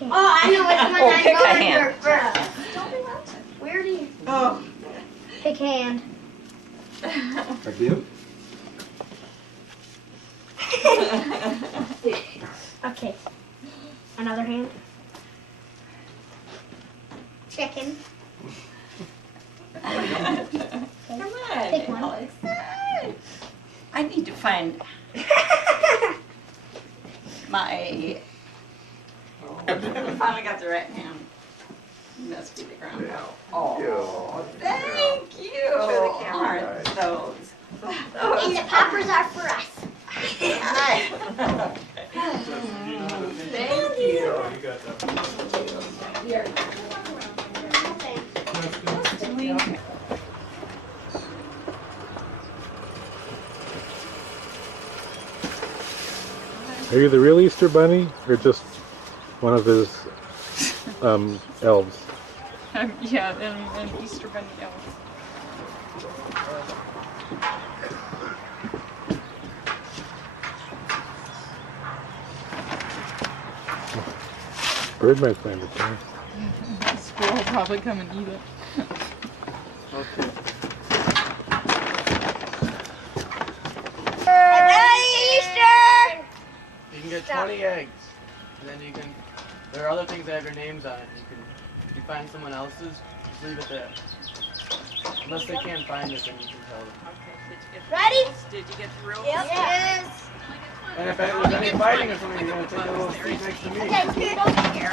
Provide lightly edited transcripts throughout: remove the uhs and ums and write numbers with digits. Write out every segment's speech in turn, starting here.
hand. Oh, I know which one Oh, pick a I'm hand. going for first. Don't do that. Where do you? Oh. Pick hand. Thank you. Okay. Another hand. Chicken. Come on, Pick one. Alex. I need to find my. I finally got the right hand. You must be the grandpa. Oh, thank you. Show the camera. Alright. Those. And the poppers are for us. Thank you. Here. Are you the real Easter Bunny or just one of his elves? Yeah, and Easter Bunny elves. Birdman flavor, huh? School will probably come and eat it. Okay. Easter! You can get 20 eggs, and then you can. There are other things that have your names on it. If you find someone else's, just leave it there. Unless they can't find it, then you can tell them. Ready? Did you get the rules? Yep. Yes. And if there's any fighting or something, you're gonna take a little seat next to me. Okay, here.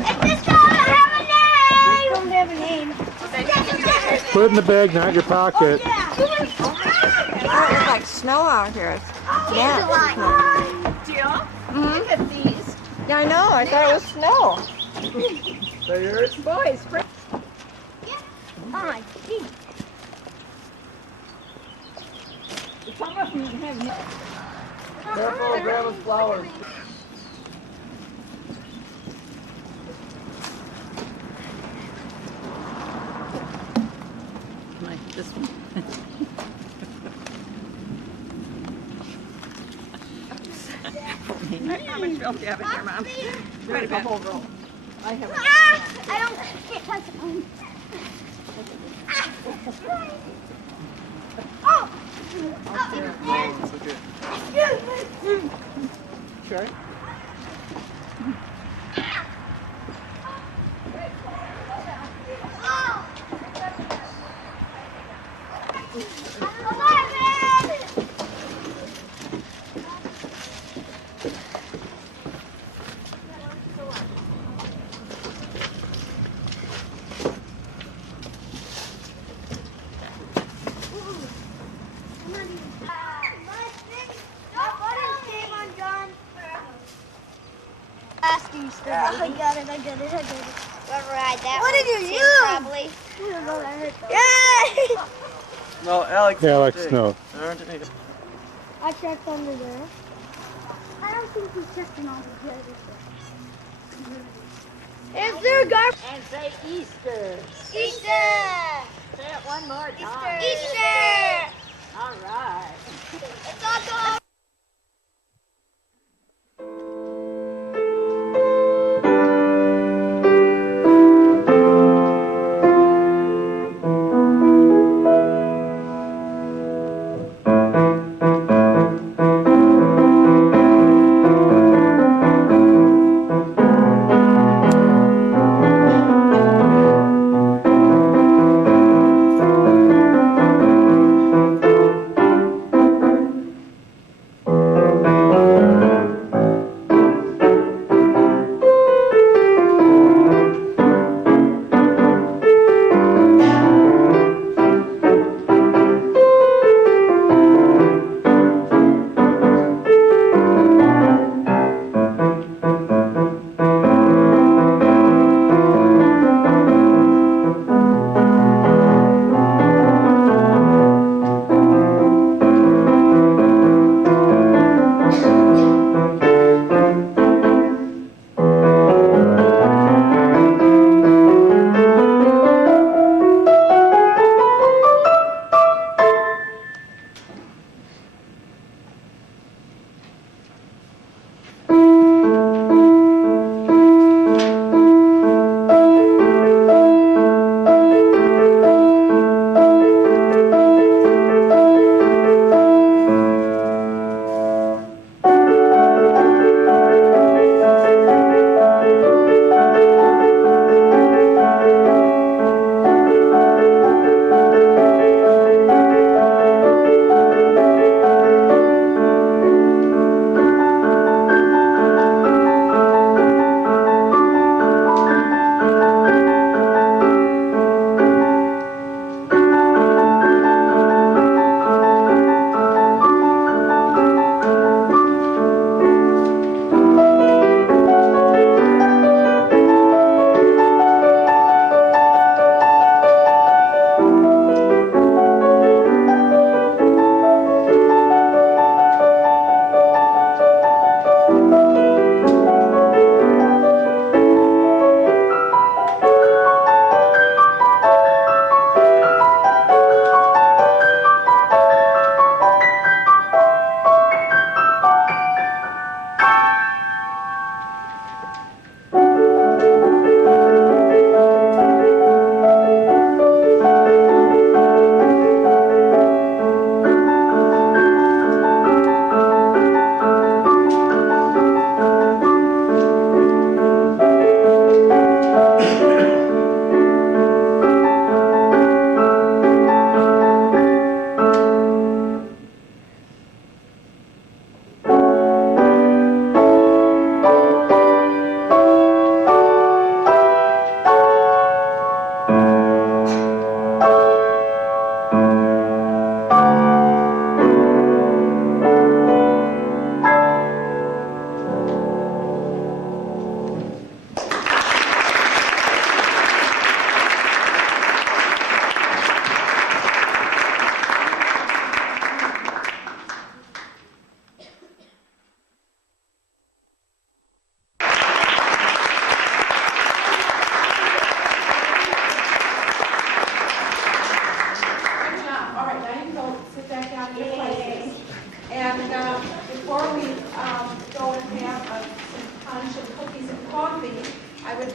If this don't have a name! Don't have a name. Put it in the bag, not your Oh, pocket. yeah. Oh, it looked like snow out here. It's naps, isn't it? Mm-hmm. Yeah, I know. I thought it was snow. There's Boys, Fine. careful of Grandma's flowers. I don't can't touch it. I got it. What did you do? Yay! No, Alex. Yeah, like take. snow. There aren't any. I checked under there. I don't think we checked in all the judges yet. Is there garbage? And say Easter. Easter. Say it one more time. Easter. All right. It's all gone.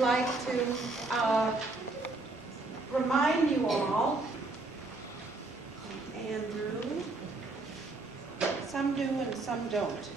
like to remind you all, Andrew, some do and some don't.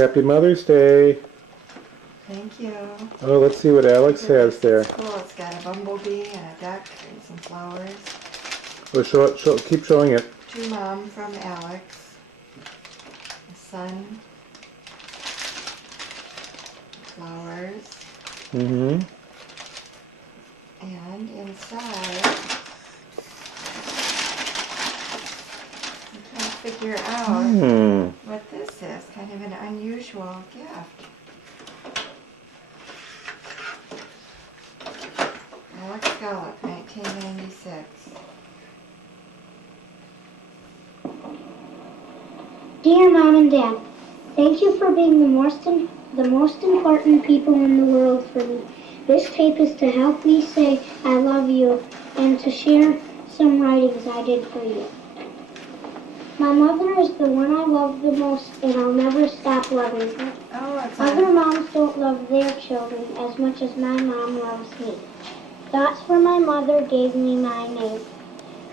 Happy Mother's Day. Thank you. Oh, let's see what Alex has there. Oh, it's got a bumblebee and a duck and some flowers. Oh, keep showing it. To Mom from Alex. The sun. Flowers. Mm-hmm. And inside, I'm trying to figure out what this is. Kind of an unusual gift. Alex Gallup, 1996. Dear Mom and Dad, thank you for being the most important people in the world for me. This tape is to help me say I love you and to share some writings I did for you. My mother is the one I love the most, and I'll never stop loving her. Oh, it's Other moms don't love their children as much as my mom loves me. That's where my mother gave me my name.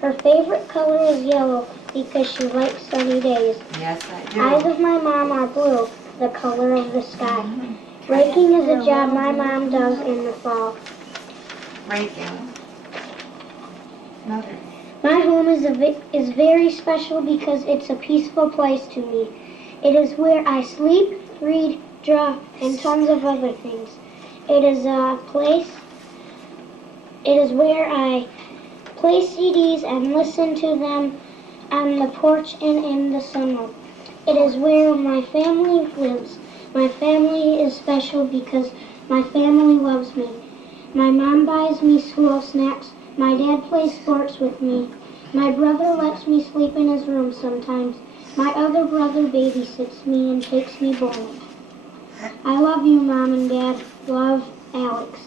Her favorite color is yellow because she likes sunny days. Yes, I do. Eyes of my mom are blue, the color of the sky. Raking is a job my mom does in the fall. Raking. Mother. My home is very special because it's a peaceful place to me. It is where I sleep, read, draw, and tons of other things. It is where I play CDs and listen to them on the porch and in the sunroom. It is where my family lives. My family is special because my family loves me. My mom buys me school snacks. My dad plays sports with me. My brother lets me sleep in his room sometimes. My other brother babysits me and takes me bowling. I love you, Mom and Dad. Love, Alex.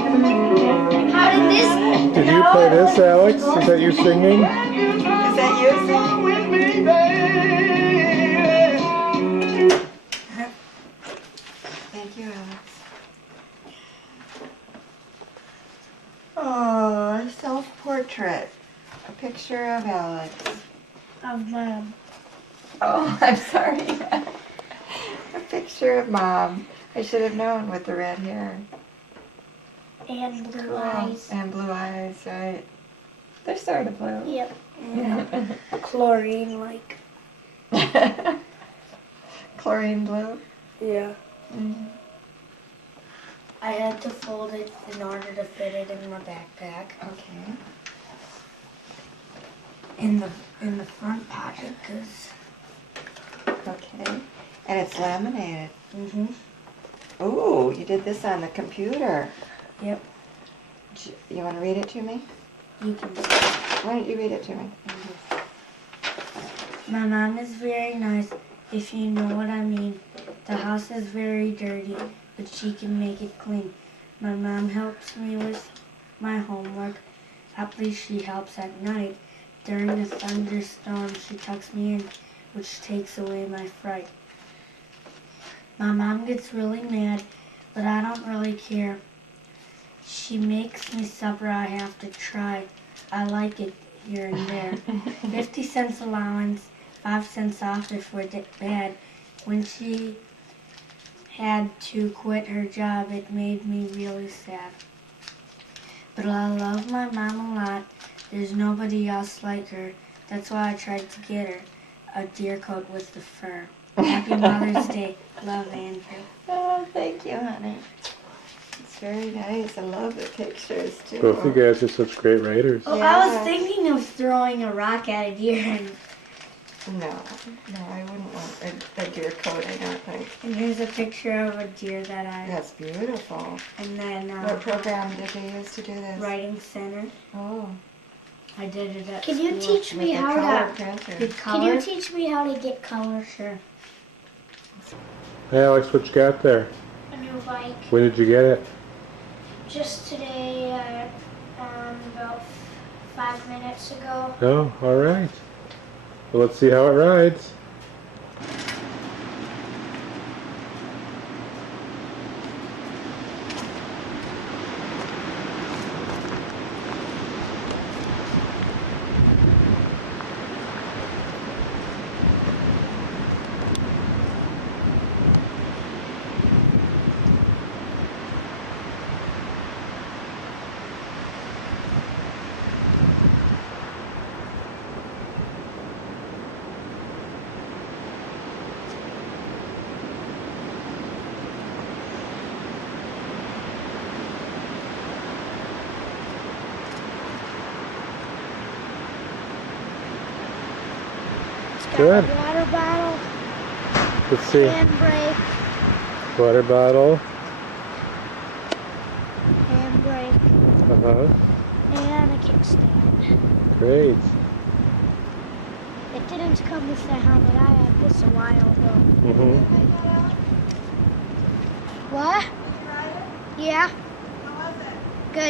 How did this Did you play this, Alex? Is that you singing? Is that you? Thank you, Alex. Oh, self-portrait. A picture of Alex. Of Mom. Oh, I'm sorry. A picture of Mom. I should have known with the red hair. And blue eyes. And blue eyes, right? They're sort of blue. Yep. Yeah. Chlorine-like. Chlorine blue? Yeah. Mm-hmm. I had to fold it in order to fit it in my backpack. Okay. In the front pocket, because. Okay. And it's laminated. Mm-hmm. Ooh, you did this on the computer. Yep. You want to read it to me? You can. Why don't you read it to me? My mom is very nice, if you know what I mean. The house is very dirty, but she can make it clean. My mom helps me with my homework. At least she helps at night. During a thunderstorm, she tucks me in, which takes away my fright. My mom gets really mad, but I don't really care. She makes me supper I have to try. I like it here and there. 50 cents allowance, 5 cents off if we're bad. When she had to quit her job, it made me really sad. But I love my mom a lot. There's nobody else like her. That's why I tried to get her a deer coat with the fur. Happy Mother's Day. Love, Andrew. Oh, thank you, honey. It's very nice. I love the pictures, too. Both of you guys are such great writers. Well, Yeah. I was thinking of throwing a rock at a deer, and No, I wouldn't want a deer coat, I don't think. here's a picture of a deer that I... That's beautiful. And then What program did they use to do this? writing center. Oh. I did it at Can you school. teach me With a how color to? printer. Get Can color. you teach me how to get color? Sure. Hey, Alex, what you got there? A new bike. When did you get it? Just today, about 5 minutes ago. No? All right. Well, let's see how it rides. Good. Water bottle Let's see. and brake Water bottle. and brake Uh-huh. and a kickstand. Great. It didn't come with the helmet. I had this a while ago. Have you ridden it yet, Alex? What? Did you ride it? Yeah. How was it? Good.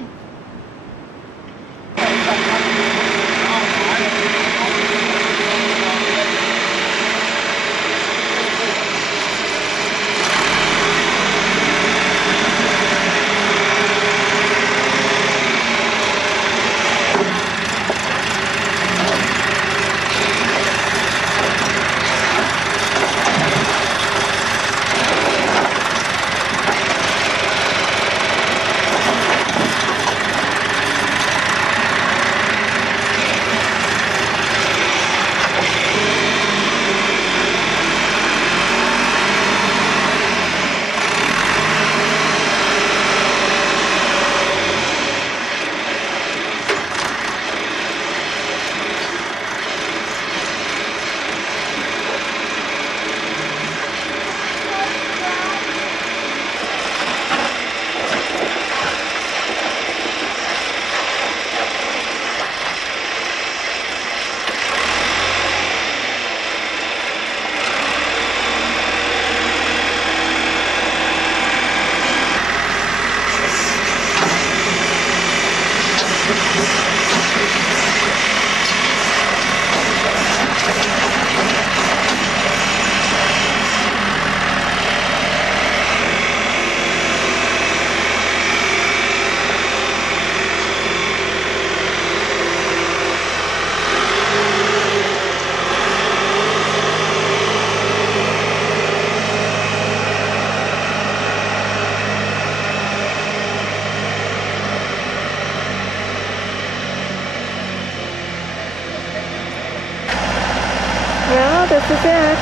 this is it.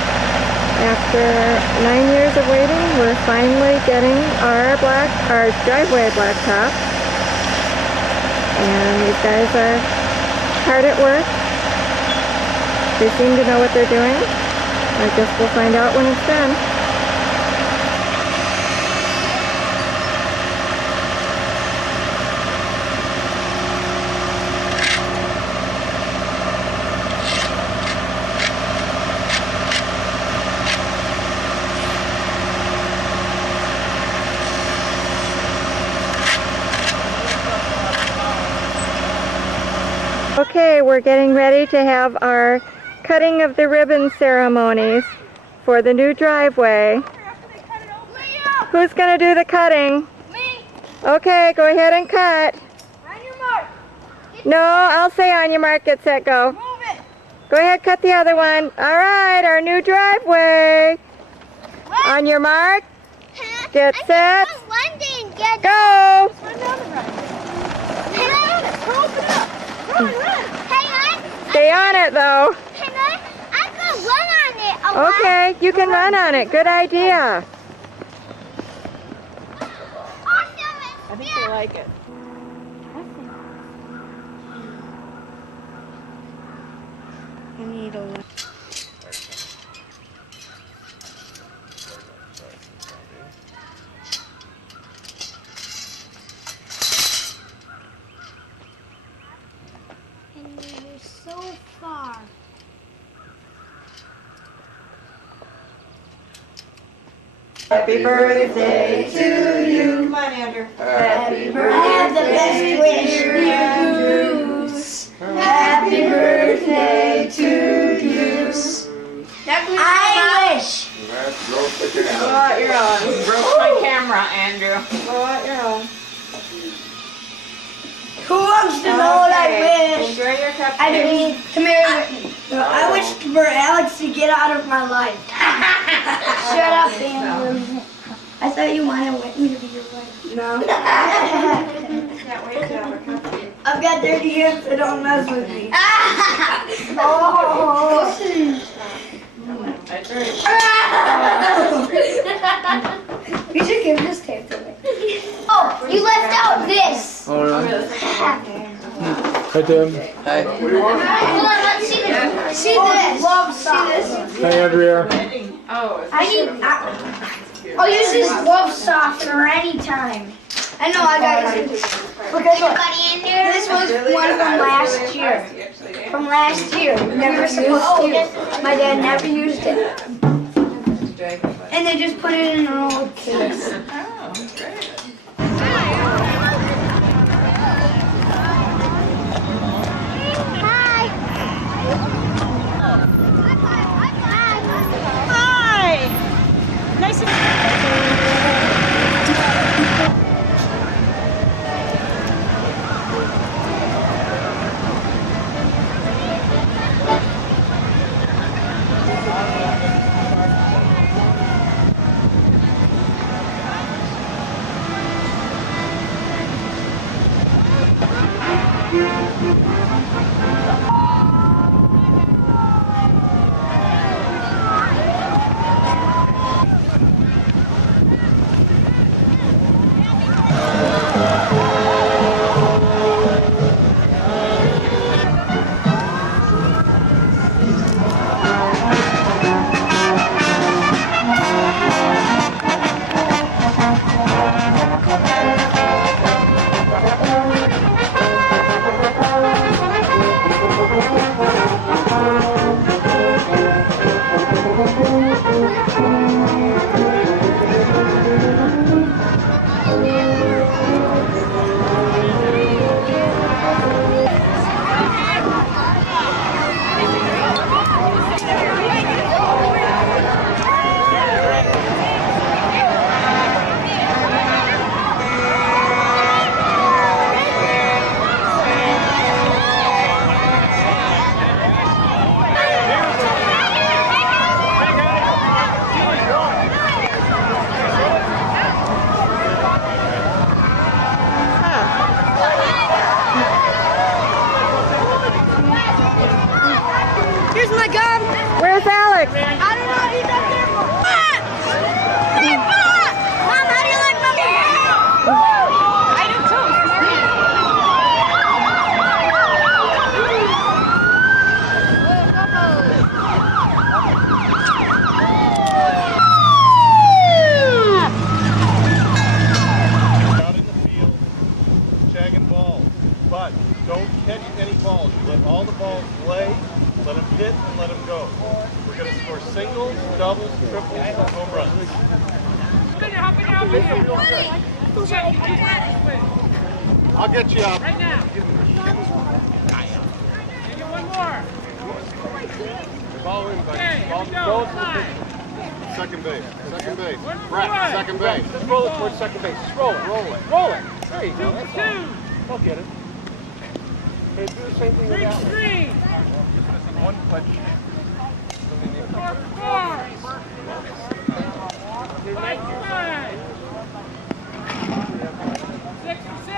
After 9 years of waiting, we're finally getting our driveway blacktop. And these guys are hard at work. They seem to know what they're doing. I guess we'll find out when it's done. Okay, we're getting ready to have our cutting of the ribbon ceremonies for the new driveway. Who's going to do the cutting? Okay, go ahead and cut. On your mark. No, I'll say on your mark, get set, go. Go ahead, cut the other one. All right, our new driveway. On your mark, get set, go. Stay on it though. Okay, you can run on it. Good idea. I like it. So far. Happy birthday to you. Come on, Andrew. Happy birthday. I have the best wish. Happy birthday to you. I wish. Blow out your own. Broke my camera, Andrew. Blow out your own. Who wants to know what I wish? Enjoy your cupcake. I mean, come here with me. I wish for Alex to get out of my life. Shut up, Andrew. I thought you wanted Whitney to be your wife. No. Can't wait to have a cupcake. I've got dirty hands, so don't mess with me. Oh. You should give this tape to me. Oh, you left out this. Hi, Tim. Hold on, let's see this. See this. Love soft. Hi, Andrea. I'll use this glove softener anytime. I know, I got it. Because look, this was one from last year. From last year. We were supposed to. My dad never used it. And they just put it in an old case. Second base. Let's roll it towards second base. Let's roll it. Roll it. 2 for 2. I'll get it. 3 for 3. 4 for 4. 5 for 5. 6 for 6.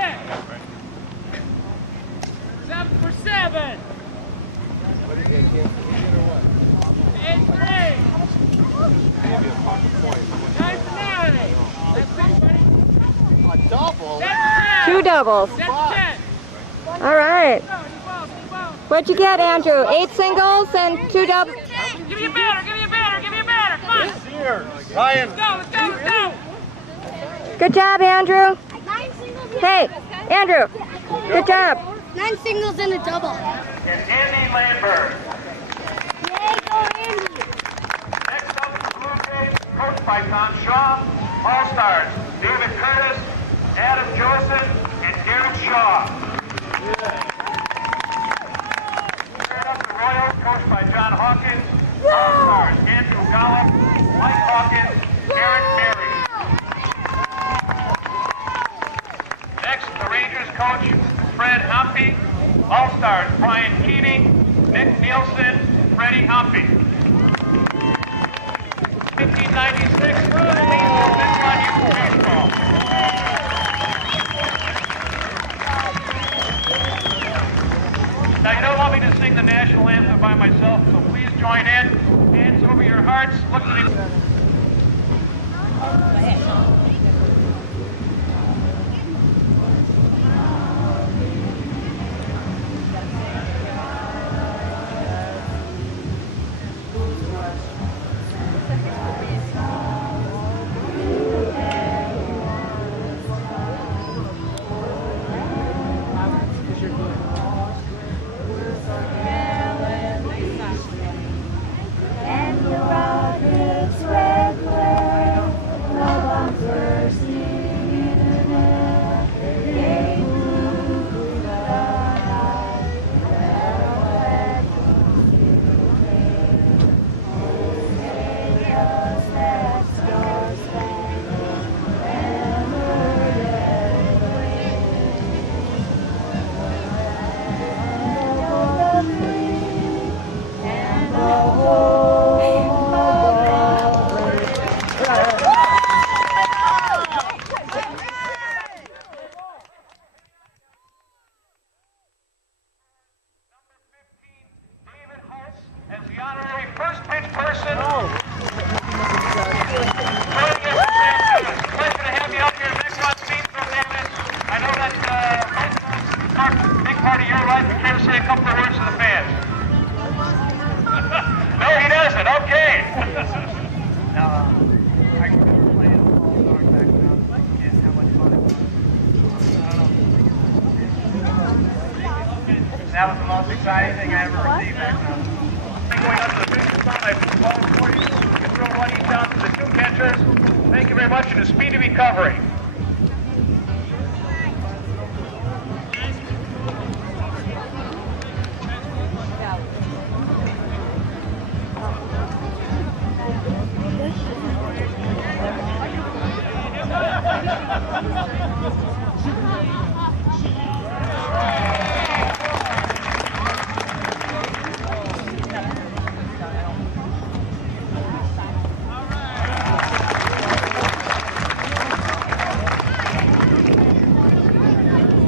7 for 7. 8 for 8. 9 for 9. That's pitch, buddy. 10 for 10. 2 doubles. 10 for 10. All right. Any balls, any balls. What'd you get, Andrew? 8 singles and 2 doubles? Give me a batter, give me a batter, give me a batter. Come on. Ryan. Let's go, let's go, let's go. Good job, Andrew. Hey, Andrew. Good job. 9 singles and a double. And Andy Landberg. Next up, the Blue Jays, coached by Tom Shaw. All-Stars, David Curtis, Adam Joseph, and Garrett Shaw. Third up, the Royals, coached by John Hawkins. All-Stars, Andrew Gollop, Mike Hawkins, Eric Mary. Next, the Rangers coach, Fred Humpy. All-Stars, Brian Keating, Nick Nielsen, Freddie Humpy. 1996, leads the Mid-Con Youth Baseball. Now, you don't want me to sing the national anthem by myself, so please join in. Hands over your hearts. Look at it.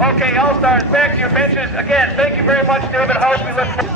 Okay, All-Stars, back to your benches. Again, thank you very much, David House. We look forward.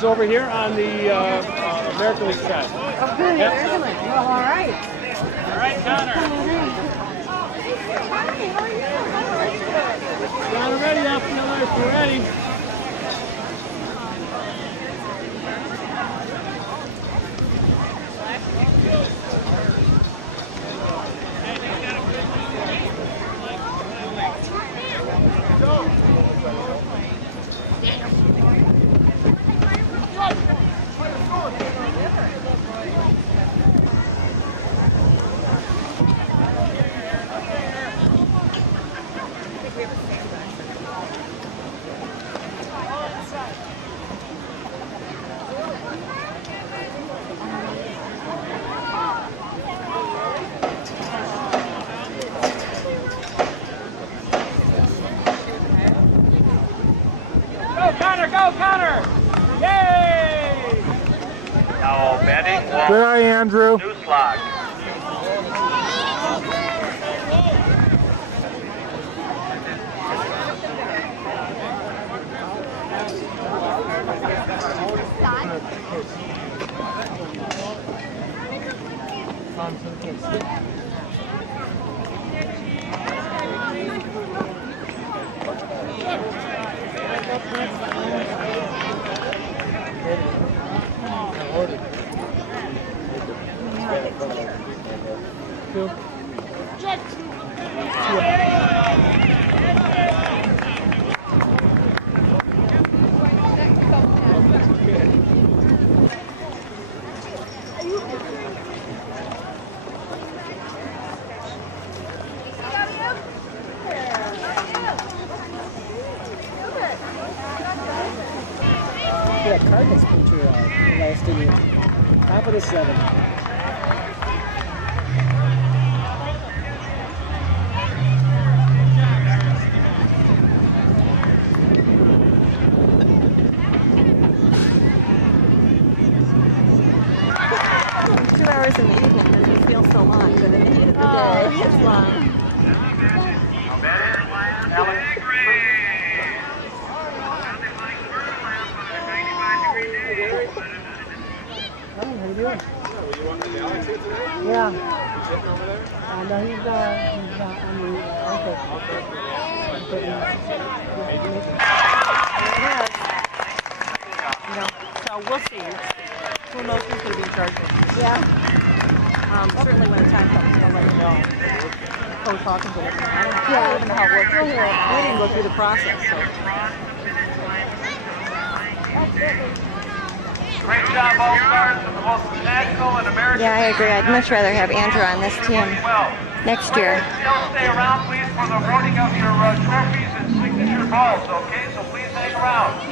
boys over here on the American League side. Yep. All right. All right, Connor. Connor, ready, outfielders. Be ready. Good eye, Andrew. 7. In the evening doesn't feel so long, but in the heat of the day, it's long. Now, Betty, Alex. So we'll see. Who knows who's going to be in charge next year? Yeah. Certainly when the time comes, I'll let you know. Coach Hawkins will let you know. I don't know. I don't even know how it works. We'll hear about it. We didn't go through the process, so. That's it. Great job, all stars. Both national and American. Yeah, I agree. I'd much rather have Andrew on this team next year. Still stay around, please, for the holding of your trophies and signature balls, okay? So please hang around.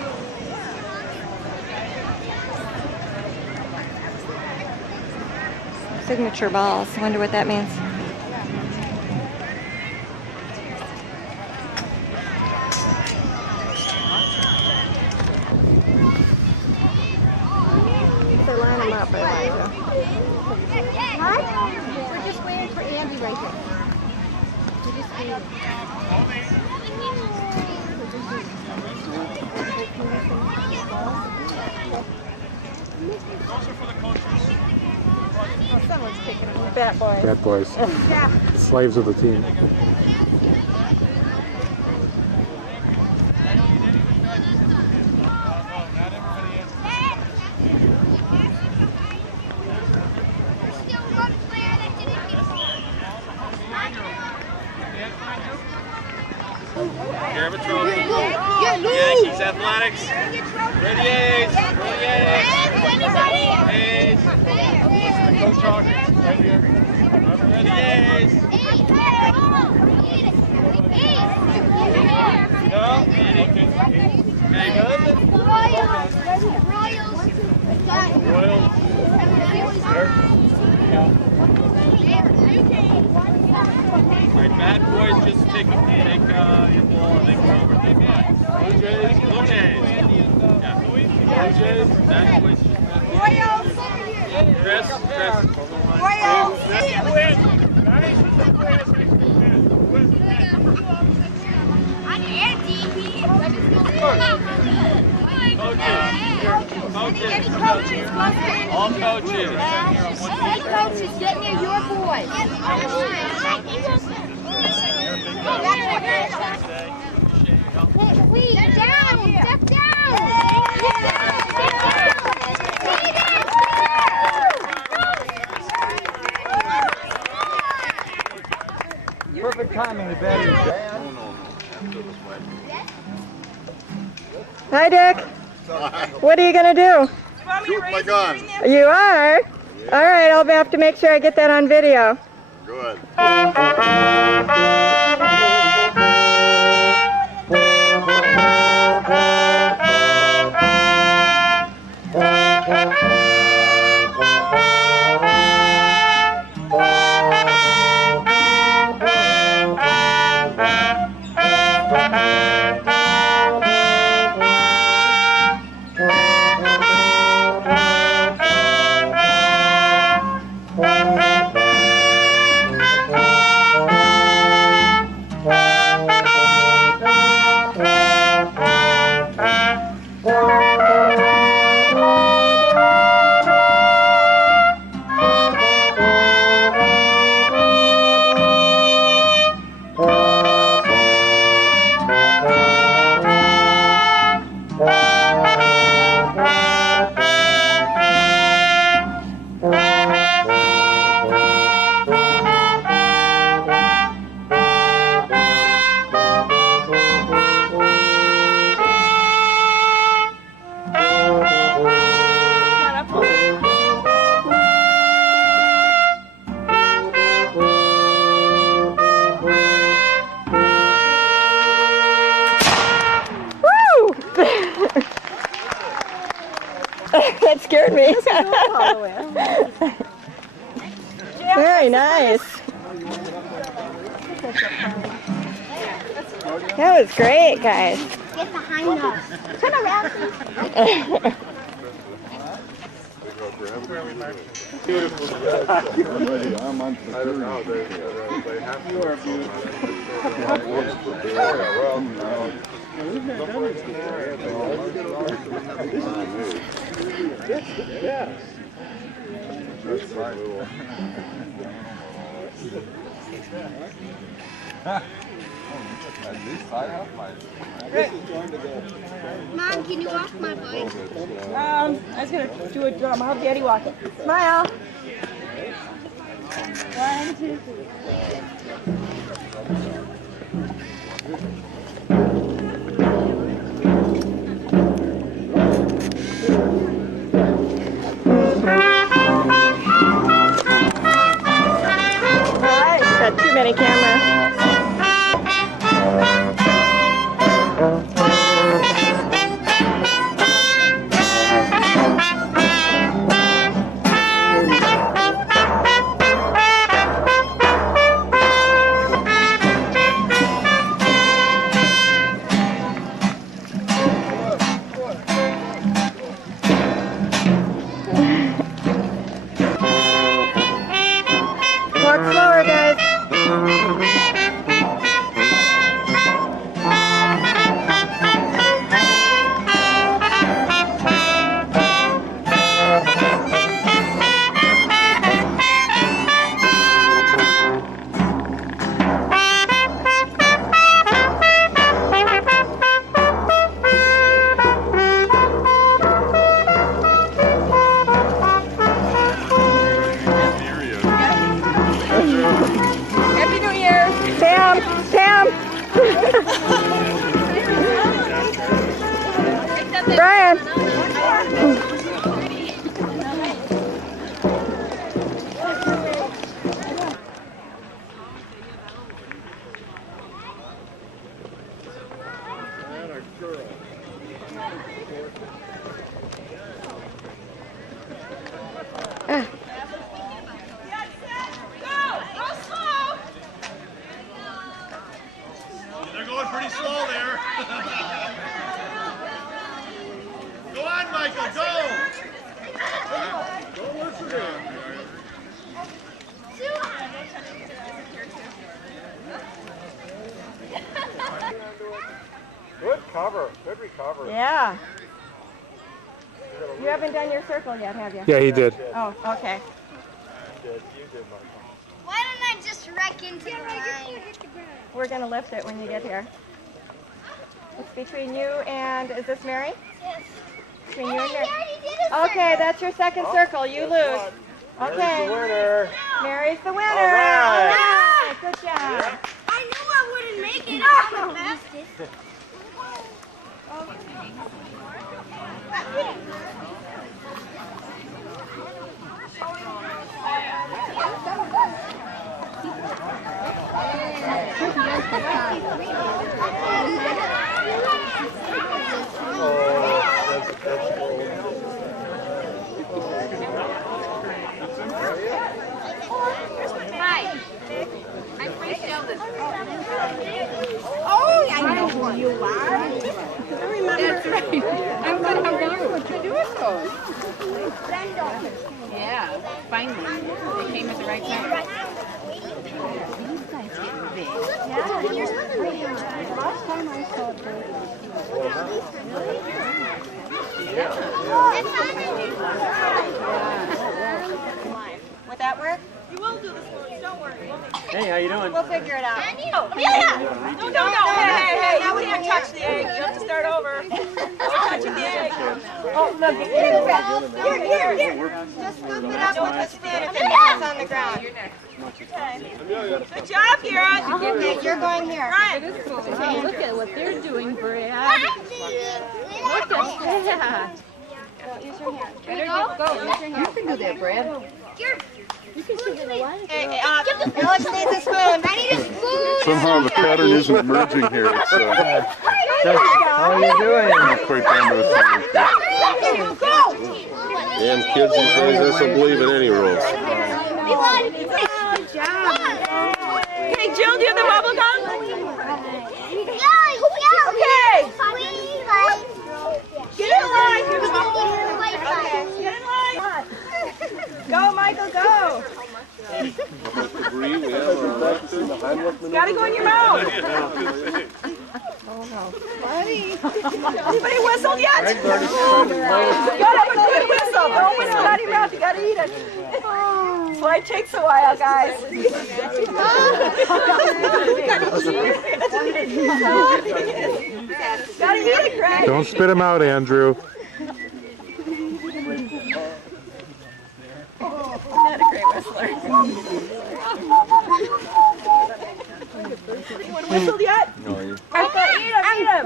Signature balls. I wonder what that means. If they line them up, I want to. What? We're just waiting for Andy right here. We're just waiting. Oh, someone's picking them up. Bat boys. Bat boys. Yeah. Slaves of the team. Grab a trophy. Yankees Athletics. 38. 38. Coach Hawkins, right here. 38. coaches. Hey, coaches, get near your boys. Hey, wait, down! Step down! Step down! Step down! Stay there! Perfect timing. Hi, Dick. What are you going to do? Shoot my gun. You are? All right, I'll have to make sure I get that on video. Good. That scared me. Very nice. That was great, guys. Get behind us. Turn around, please. I don't know. They have You are beautiful. well, It's the best. At least I have my. Mom, can you walk my bike? Mom, I was going to do a drum. I'll help Daddy walk it. Smile. 1, 2, 3. Hi, got too many cameras. Walk slower, guys. Good cover. Good recovery. Yeah. You haven't done your circle yet, have you? Yeah, he did. Oh, okay. You did, Michael. Why don't I just wreck into the line? We're going to lift it when you get here. It's between you and, is this Mary? Yes. Between you and Mary. Okay, that's your second circle. You lose. Okay. Mary's the winner. Mary's the winner. All right. Good job. I knew I wouldn't make it. They're getting more than we are. Look at all these tiny Would that work? Hey, how you doing? We'll figure it out. Yeah. No. Hey. You can't touch the egg. You have to start over. No touching the egg. Here. Just scoop it up with the stick. It's on the ground. You're next. Good job, Karen. I'll hold it. You're going here. Ryan. Look at what they're doing, Brad. Here we go. You can do that, Brad. Hey, Alex needs a spoon. I need a spoon. Somehow the pattern isn't emerging here. It's How are you doing? not quite down to the same. We won. Hey, Jill, do you have the bubble gum? Get in line. Go, Michael, go. I've been practicing the Heimlich maneuver. Gotta go in your mouth. Nobody whistled yet. Greg's already trying to blow. That's why it takes a while, guys. Don't spit him out, Andrew. Not a great whistler. Whistled yet? No, you. Michael, eat him.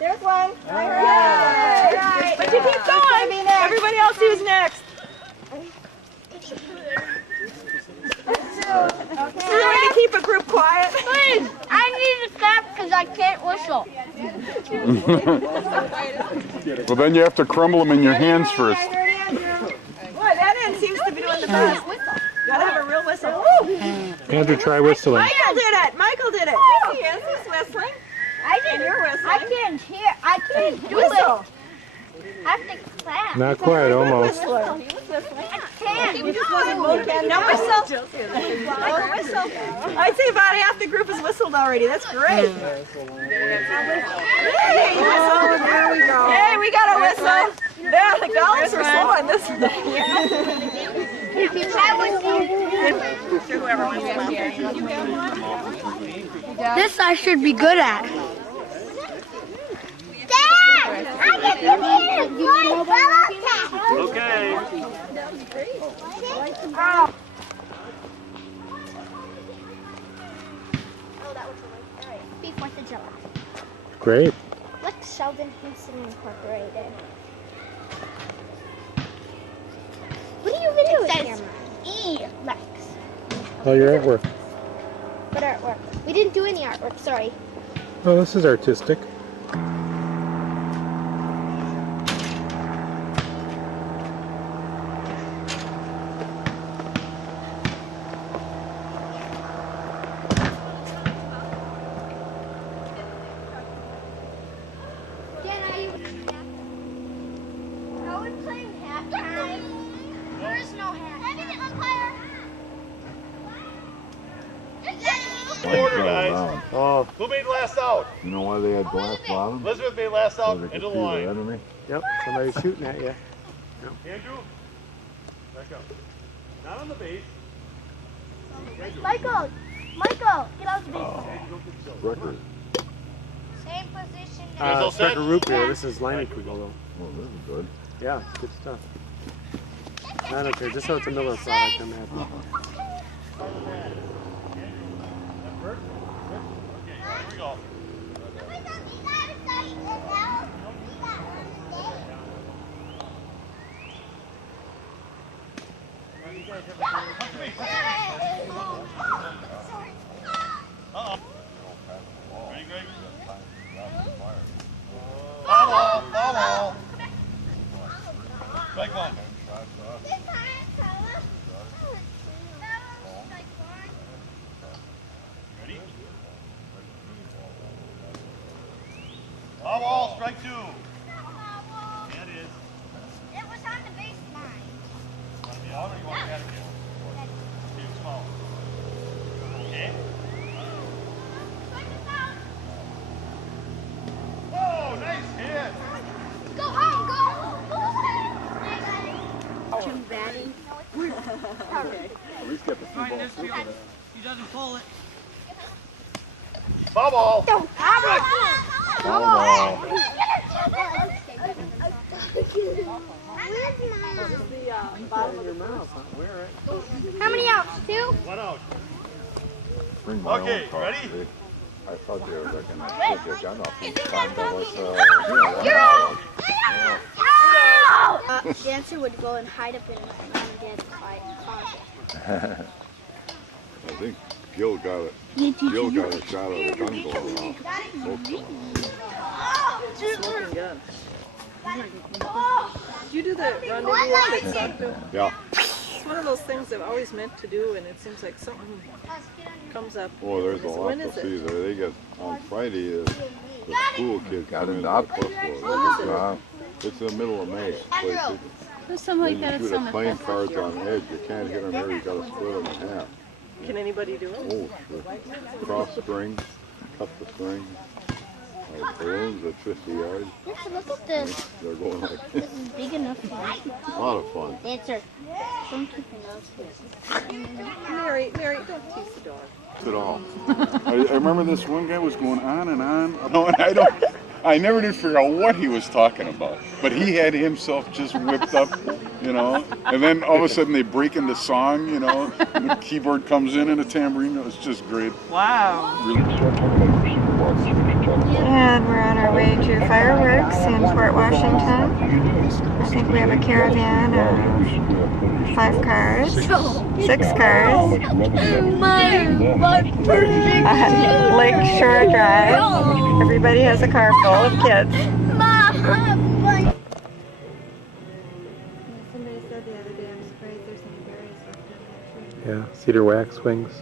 There's one. All right. Good job. Keep going. Everybody else who's next. You want to keep a group quiet? Please, I need to stop because I can't whistle. Well, then you have to crumble them in your hands first. Boy, that end seems to be doing the best. Gotta have a real whistle. Andrew, try whistling. Michael did it. He is. He's whistling. I can't hear. I can't do it. I have to clap. Not quite, almost. I can't. Keep going. Now whistle. Michael, whistle. I'd say about half the group has whistled already. That's great. Hey, we got a whistle. Yeah, the dollars are slow on this one. Whoever wants one. This I should be good at. Dad, I get to be in a flying bubble test. Oh, that was really great. Before the jump. Great. Let's shove it in some right there. What are you going to do? It says E-Lex. Oh, your artwork. What artwork? We didn't do any artwork, sorry. Oh, this is artistic. There is no hat. Mine settled down. Oh. Who made last out? You know why they had glass bottom? Elizabeth made last out. So they could see the enemy. Yep, somebody's shooting at you. Yep. Andrew? Not on the base. Michael, get out the base. Oh, Sprecher. Same position. Sprecher root beer. This is Leinenkugel though. Oh, this is good. Yeah, good stuff. I don't care. Just so it's a Miller product, I'm happy. Strike two. It was on the baseline. Oh, nice hit. Go home, go home. Okay. At least get the free ball soup with it. Foul ball. Foul ball. Where's Mom? This is the bottom of the mouth. Wear it. How many outs? 2? Bring my own car. See? I thought you were going to take your gun off each time there was, one out. The dancer would go and hide up in the I think Gil got it. Gil got a shot at the Did you do the Yeah. It's one of those things I've always meant to do, and it seems like something comes up. Oh, there's a lot When to is see it? there. They got on Friday. The school kids got into output. It's in the middle of May. Andrew. There's something like that at Put a Summit. playing cards on there. If you can't get them there, you got to put it on that. Can anybody do it? Cross string, cut the string. Balloons at 50 yards. Let's look at this. They're going like This is big enough for a lot of fun. dancer. It all. I remember this one guy was going on and on. No, and I never did figure out what he was talking about. But he had himself just whipped up, you know. And then all of a sudden they break into song, you know. The keyboard comes in and a tambourine. It was just great. Wow. And we're on our way to fireworks in Fort Washington. I think we have a caravan of 5 cars, 6 cars. Lakeshore Drive. Everybody has a car full of kids. Somebody said the other day, I'm surprised there's any berries left on that tree. Yeah, Cedar Waxwings.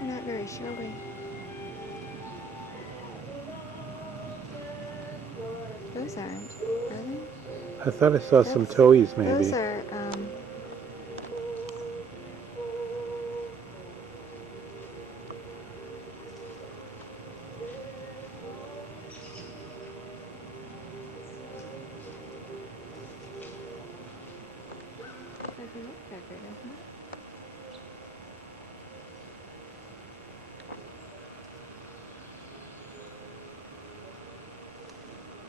We're not very showy. Those aren't, are they? I thought I saw some towies maybe. Those are, looks like a woodpecker, doesn't it?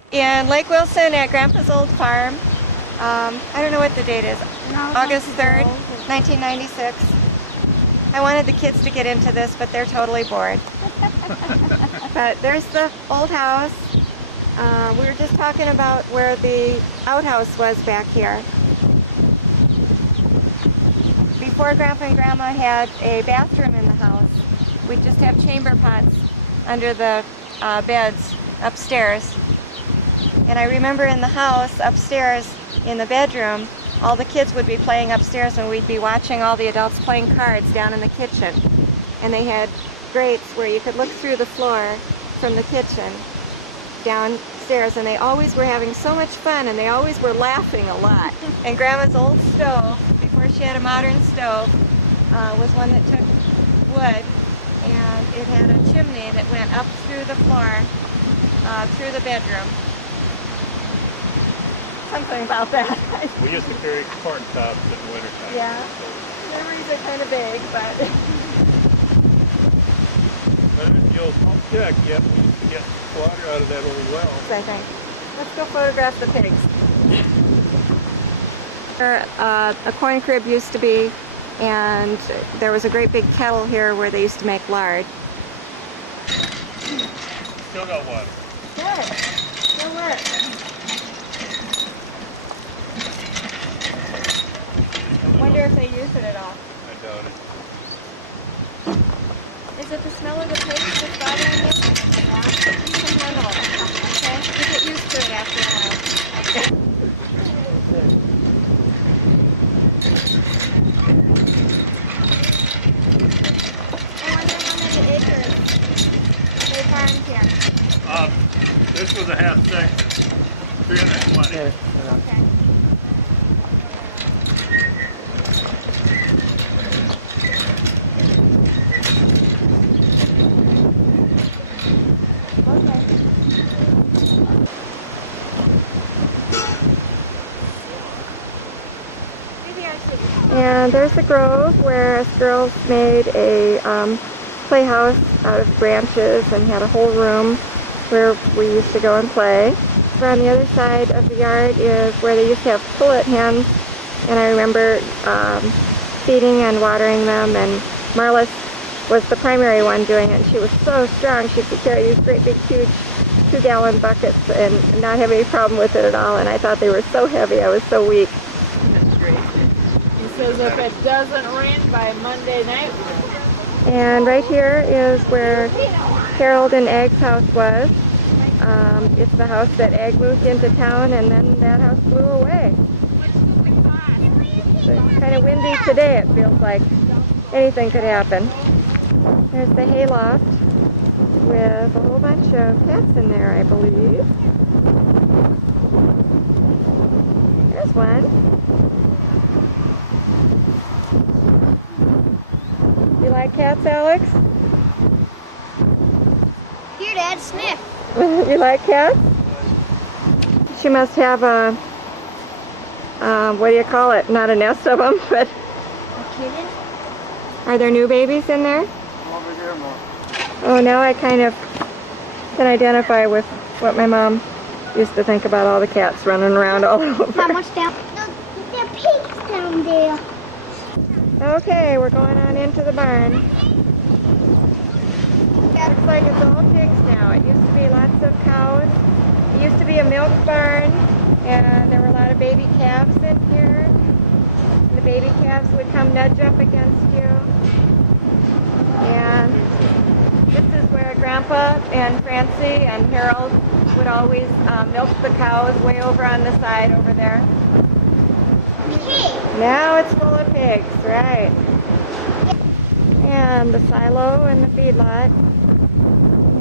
In Lake Wilson at Grandpa's old farm. I don't know what the date is. August 3rd, 1996. I wanted the kids to get into this, but they're totally bored. There's the old house. We were just talking about where the outhouse was back here. Before Grandpa and Grandma had a bathroom in the house, we just have chamber pots under the beds upstairs. And I remember in the house upstairs in the bedroom, all the kids would be playing upstairs and we'd be watching all the adults playing cards down in the kitchen. And they had grates where you could look through the floor from the kitchen downstairs, and they always were having so much fun and they always were laughing a lot. And Grandma's old stove, before she had a modern stove. Was one that took wood, and it had a chimney that went up through the floor, through the bedroom. Something about that. We used to carry corn cobs in the wintertime. Yeah. Memories are kind of vague, but... The old home deck, yep, we used to get water out of that old well. I think. Let's go photograph the pigs. Where the corn crib used to be, and there was a great big kettle here where they used to make lard. Still got one. Good. Good work. Wonder if they use it at all. Is it the smell of the pigs that's bothering you? Yeah. You can handle it. Okay. You get used to it after a while. Okay. This was a half section. 320. And there's the grove where us girls made a playhouse out of branches and had a whole room where we used to go and play. Over on the other side of the yard is where they used to have pullet hens, and I remember feeding and watering them, and Marlis was the primary one doing it. She was so strong, she could carry these great big huge 2-gallon buckets and not have any problem with it at all, and I thought they were so heavy, I was so weak. Says if it doesn't rain by Monday night. And right here is where Harold and Ag's house was. It's the house that Ag moved into town, and then that house blew away. It's kind of windy today, it feels like. Anything could happen. There's the hayloft with a whole bunch of cats in there, I believe. There's one. You like cats, Alex? Here, Dad, sniff. You like cats? She must have a, what do you call it? Not a nest of them, but... Are there new babies in there? Over here more. Oh, now I kind of can identify with what my mom used to think about all the cats running around all over. How much down? The pigs down there. Okay, we're going on into the barn. Looks like it's all pigs now. It used to be lots of cows. It used to be a milk barn, and there were a lot of baby calves in here. The baby calves would come nudge up against you. And this is where Grandpa and Francie and Harold would always milk the cows way over on the side over there. Now it's full of pigs, right. And the silo and the feedlot.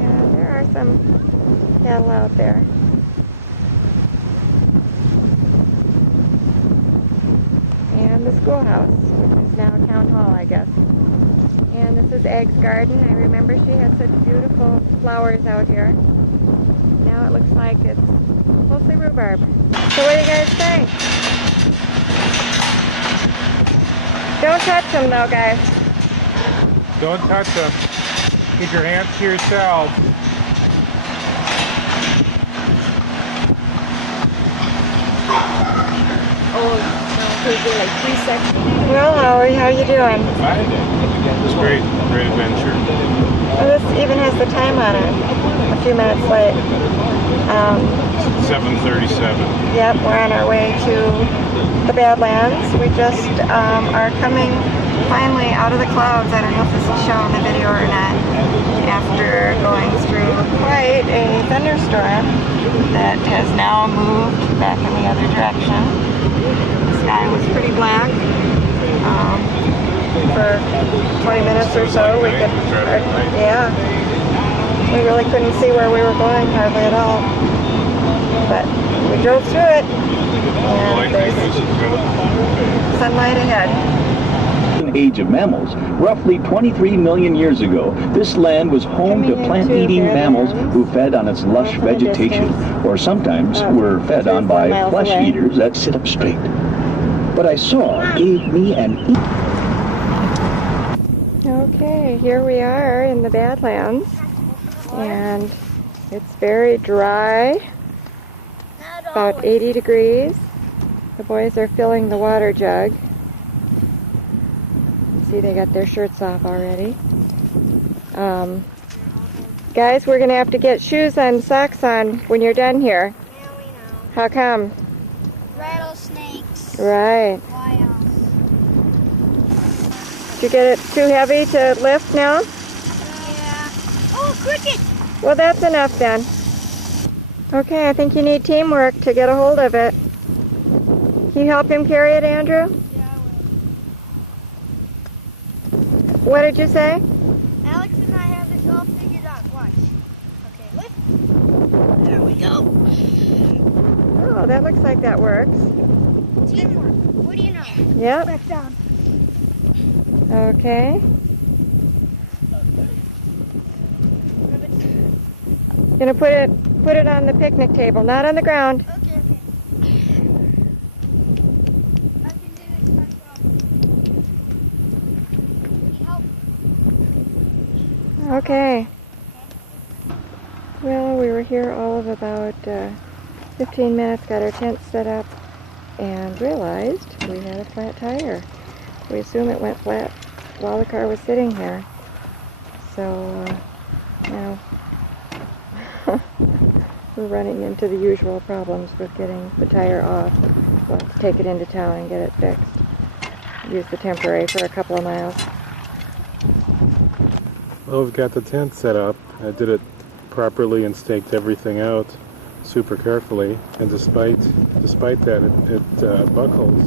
And there are some cattle out there. And the schoolhouse, which is now town hall, I guess. And this is Ag's garden. I remember she had such beautiful flowers out here. Now it looks like it's mostly rhubarb. So what do you guys think? Don't touch them though, guys. Don't touch them. Keep your hands to yourself. Oh, no, because they're like 3 sections. Well, Howie, how are you doing? It's great adventure. Well, this even has the time on it. A few minutes late. 7:37. Yep, we're on our way to the Badlands. We just are coming finally out of the clouds. I don't know if this will show in the video or not. After going through quite a thunderstorm that has now moved back in the other direction. The sky was pretty black. For 20 minutes or so, we could, yeah, we really couldn't see where we were going hardly at all. But we drove through it, and there's sunlight ahead. Age of mammals, roughly 23 million years ago, this land was home to plant-eating mammals who fed on its lush vegetation, or sometimes were fed on by flesh eaters that sit up straight. What I saw gave me an... Okay, here we are in the Badlands, and it's very dry, about 80 degrees. The boys are filling the water jug. See, they got their shirts off already. Guys, we're going to have to get shoes and socks on when you're done here. How come? Rattlesnakes. Right. Did you get it too heavy to lift now? Yeah. Oh, cricket! Well, that's enough then. Okay, I think you need teamwork to get a hold of it. Can you help him carry it, Andrew? What did you say? Alex and I have this all figured out. Watch. Okay, lift. There we go. Oh, that looks like that works. Teamwork. What do you know? Yep. Back down. Okay. Gonna put it on the picnic table, not on the ground. Okay. Well, we were here all of about 15 minutes, got our tent set up, and realized we had a flat tire. We assume it went flat while the car was sitting here. So, now we're running into the usual problems with getting the tire off. We'll have to take it into town and get it fixed. Use the temporary for a couple of miles. Well, we've got the tent set up. I did it properly and staked everything out super carefully. And despite that, it buckles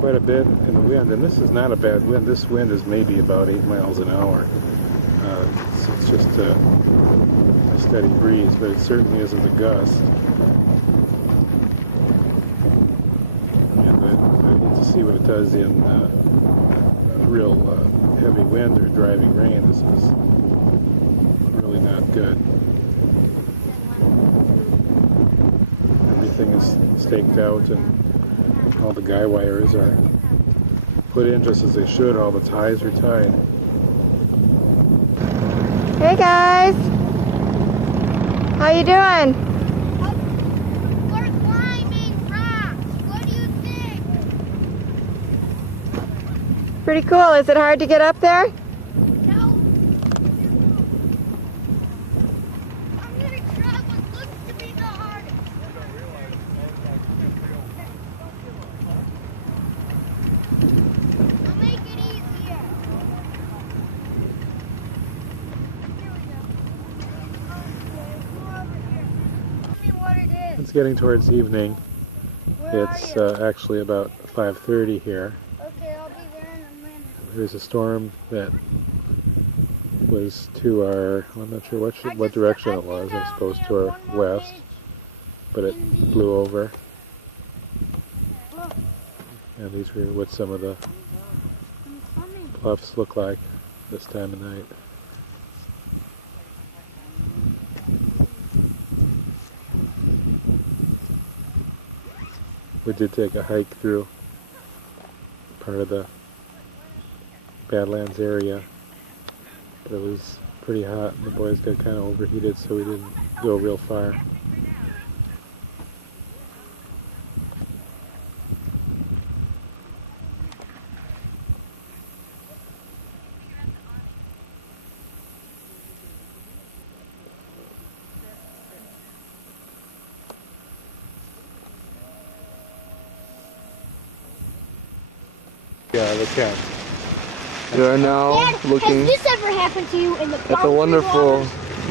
quite a bit in the wind. And this is not a bad wind. This wind is maybe about 8 miles an hour. It's just a steady breeze, but it certainly isn't a gust. To see what it does in real heavy wind or driving rain. This is really not good. Everything is staked out and all the guy wires are put in just as they should. All the ties are tied. Hey guys! How you doing? We're climbing rocks. What do you think? Pretty cool. Is it hard to get up there? No. I'm gonna grab what looks to be the hardest. I'll make it easier. Here we go. We're over here. Tell me what it is. It's getting towards evening. It's actually about 5:30 here. Okay, I'll be there in a minute. There's a storm that was to our, I'm not sure what direction it was. It's supposed to our west, but it flew over. And these were what some of the bluffs look like this time of night. We did take a hike through part of the Badlands area. It was pretty hot. The boys got kind of overheated, so we didn't go real far. Yeah, the tent. We are now Dad, looking has this ever happened to you in the at the wonderful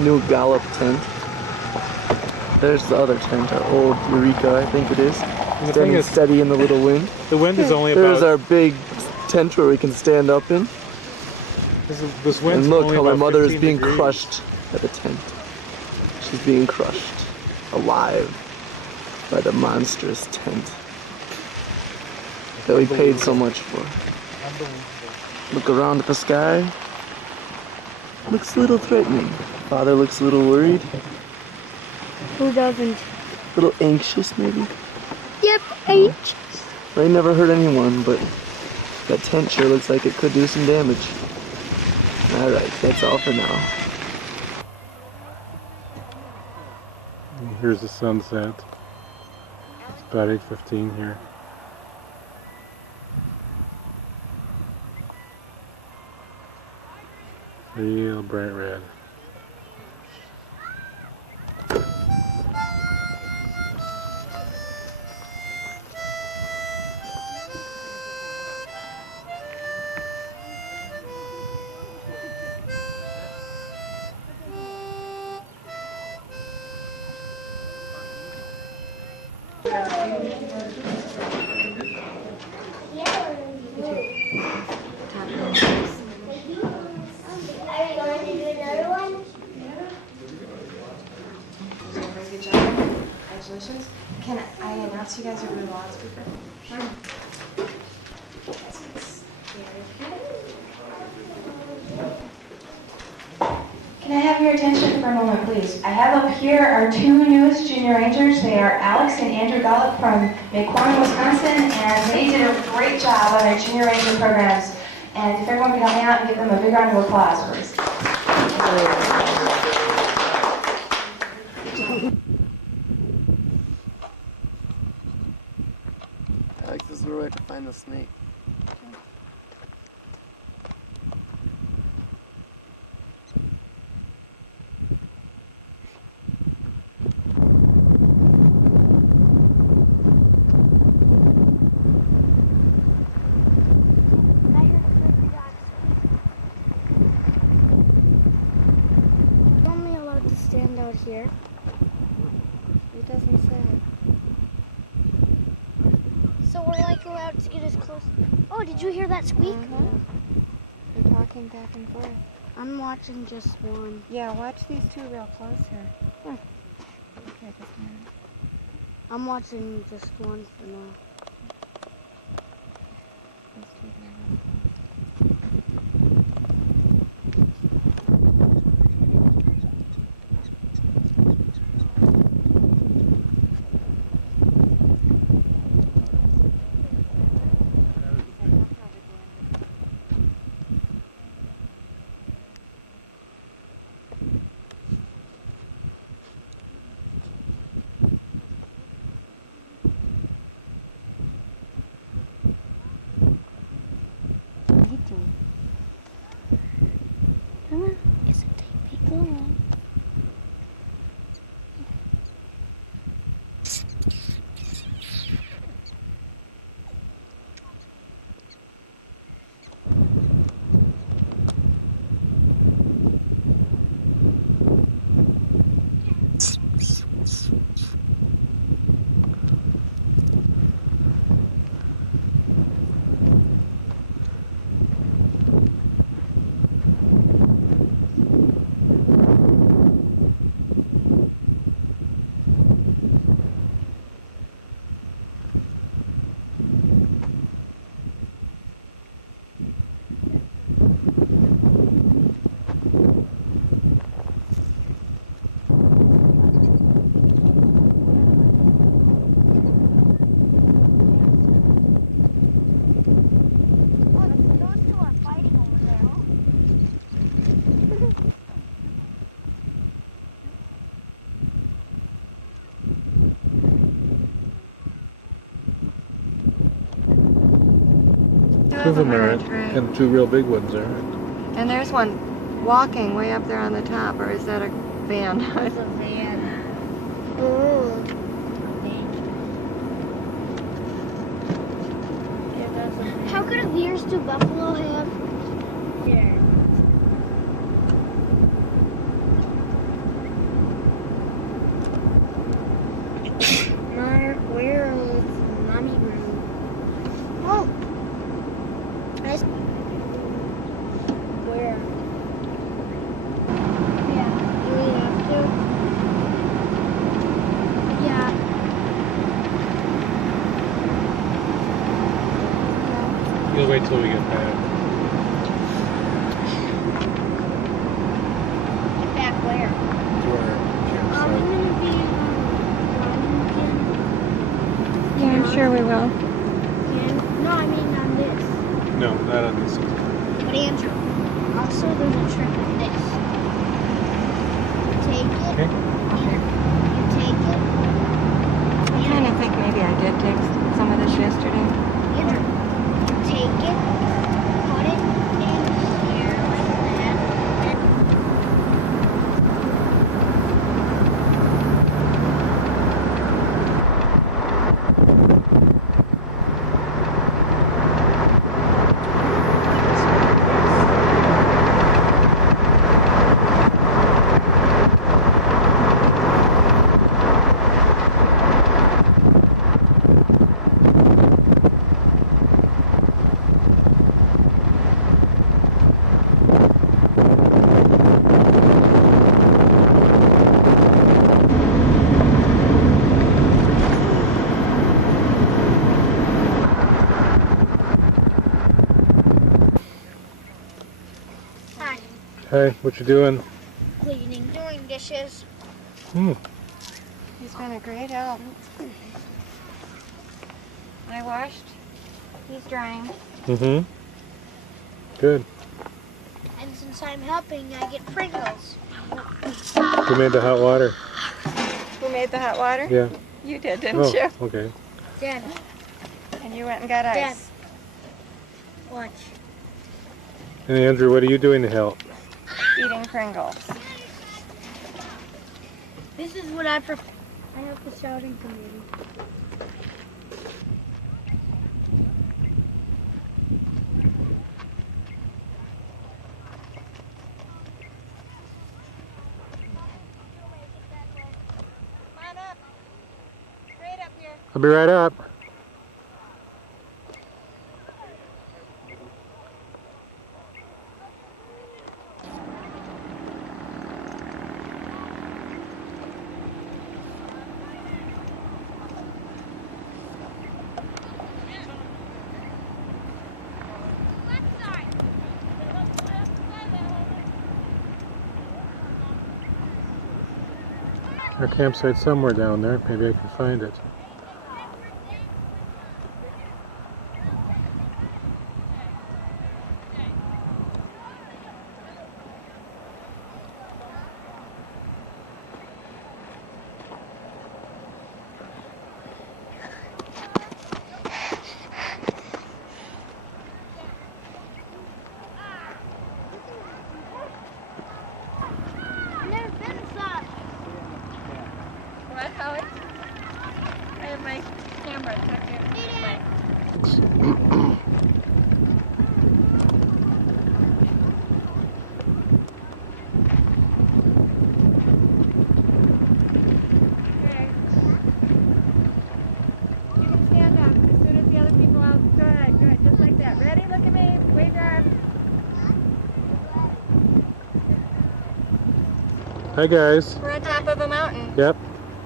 new Gallup tent. There's the other tent, old Eureka, I think it is. The thing is, steady in the little wind. The wind is only about. There's our big tent where we can stand up in. This wind's only about 15 being degrees. Crushed at the tent. She's being crushed alive by the monstrous tent. that we paid so much for. Unbelievable. Look around at the sky. Looks a little threatening. Father looks a little worried. Who doesn't? A little anxious, maybe. Yep, anxious. I never hurt anyone, but that tent sure looks like it could do some damage. Alright, that's all for now. Here's the sunset. About 8:15 here. Real bright red. Can I announce you guys are doing loudspeaker? Sure. Can I have your attention for a moment, please? I have up here our two newest junior rangers. They are Alex and Andrew Gallup from Bacorn, Wisconsin, and they did a great job on their junior ranger programs. And if everyone could help me out and give them a big round of applause, please. Alex, this is where we have to find the snake. Watching just one. Yeah, watch these two real close here. I'm watching just one for now. Two real big ones there. And there's one walking way up there on the top, or is that a van? How could a ears do buffalo have? only wait till we get back. Back where? To our Are we gonna be riding again? Yeah, I'm sure we will. Again? No, I mean on this. No, not on this. But Andrew, also gonna try this. Take it. Okay. I think maybe I did take some of this yesterday. Andrew, take it, put it in here like that. Hey, what you doing? Cleaning, doing dishes. He's been a great help. I washed. He's drying. Mm-hmm. Good. And since I'm helping, I get Pringles. Who made the hot water? Who made the hot water? Yeah. You did, didn't you? Okay. Dad. And you went and got ice. Dad. Watch. And Andrew, what are you doing to help? Eating Pringles. This is what I prefer. I have to shout it. I'll be right up. There's a campsite somewhere down there. Maybe I can find it. What, Howie? I have my camera tucked in my... Okay. You can stand up as soon as the other people out. Good, good. Just like that. Ready? Look at me. Wave up. Hi guys. We're on top of a mountain. Yep.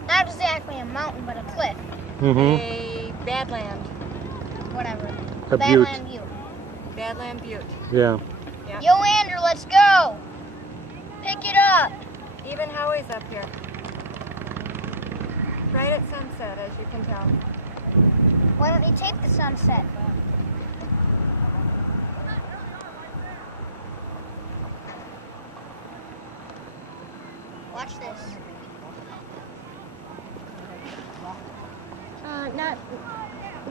Not exactly a mountain, but a cliff. Mm-hmm. A Badland. Whatever. A Badland Butte. Badland Butte. Yeah. Yeah. Yo, Andrew, let's go. Pick it up. Even Howie's up here. Right at sunset, as you can tell. Why don't you take the sunset? Watch this.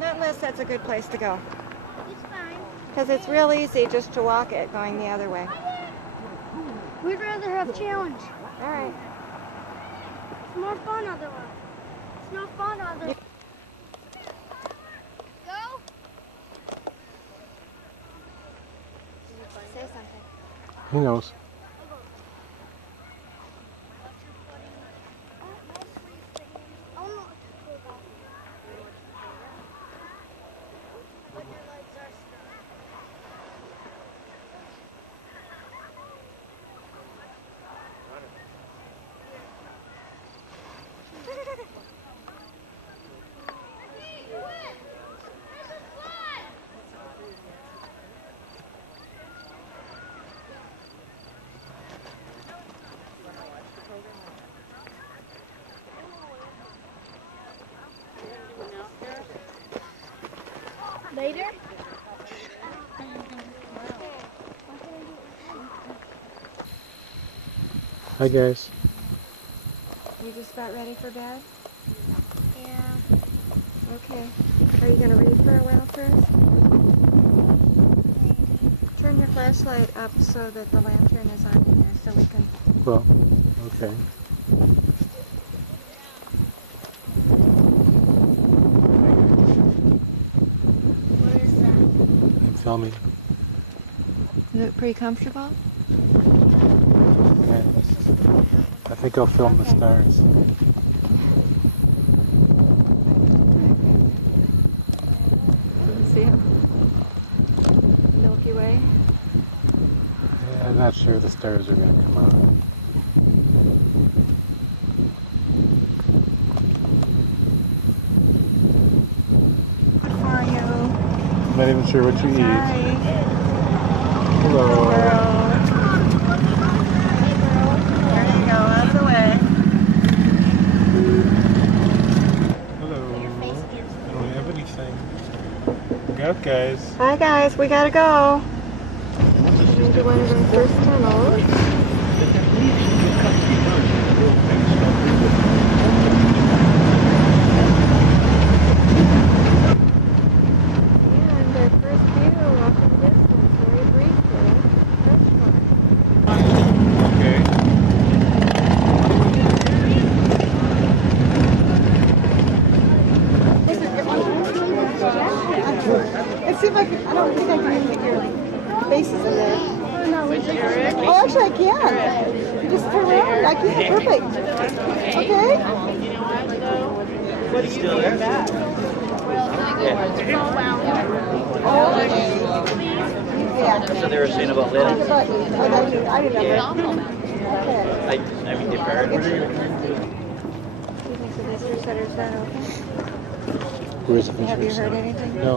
Not unless that's a good place to go. Because it's real easy just to walk it going the other way. We'd rather have challenge. It's more fun otherwise. It's not fun otherwise. Go. Say something. He knows. Hi guys. You just about ready for bed? Yeah. Okay. Are you going to read for a while first? Turn your flashlight up so that the lantern is on in there so we can... Well, okay. I'm filming. Is it pretty comfortable? I think I'll film the stars. See it? Milky Way? Yeah, I'm not sure the stars are going to come out. Good for you. I'm not even sure what you eat. Sorry. Hello. Girl. There you go, out of the way. Hello. I don't have anything. Look out, guys. Hi guys, we gotta go. Maybe one of our first tunnels. What do you mean back? Alex. So they were saying about that. Yeah. Where's the entrance? No.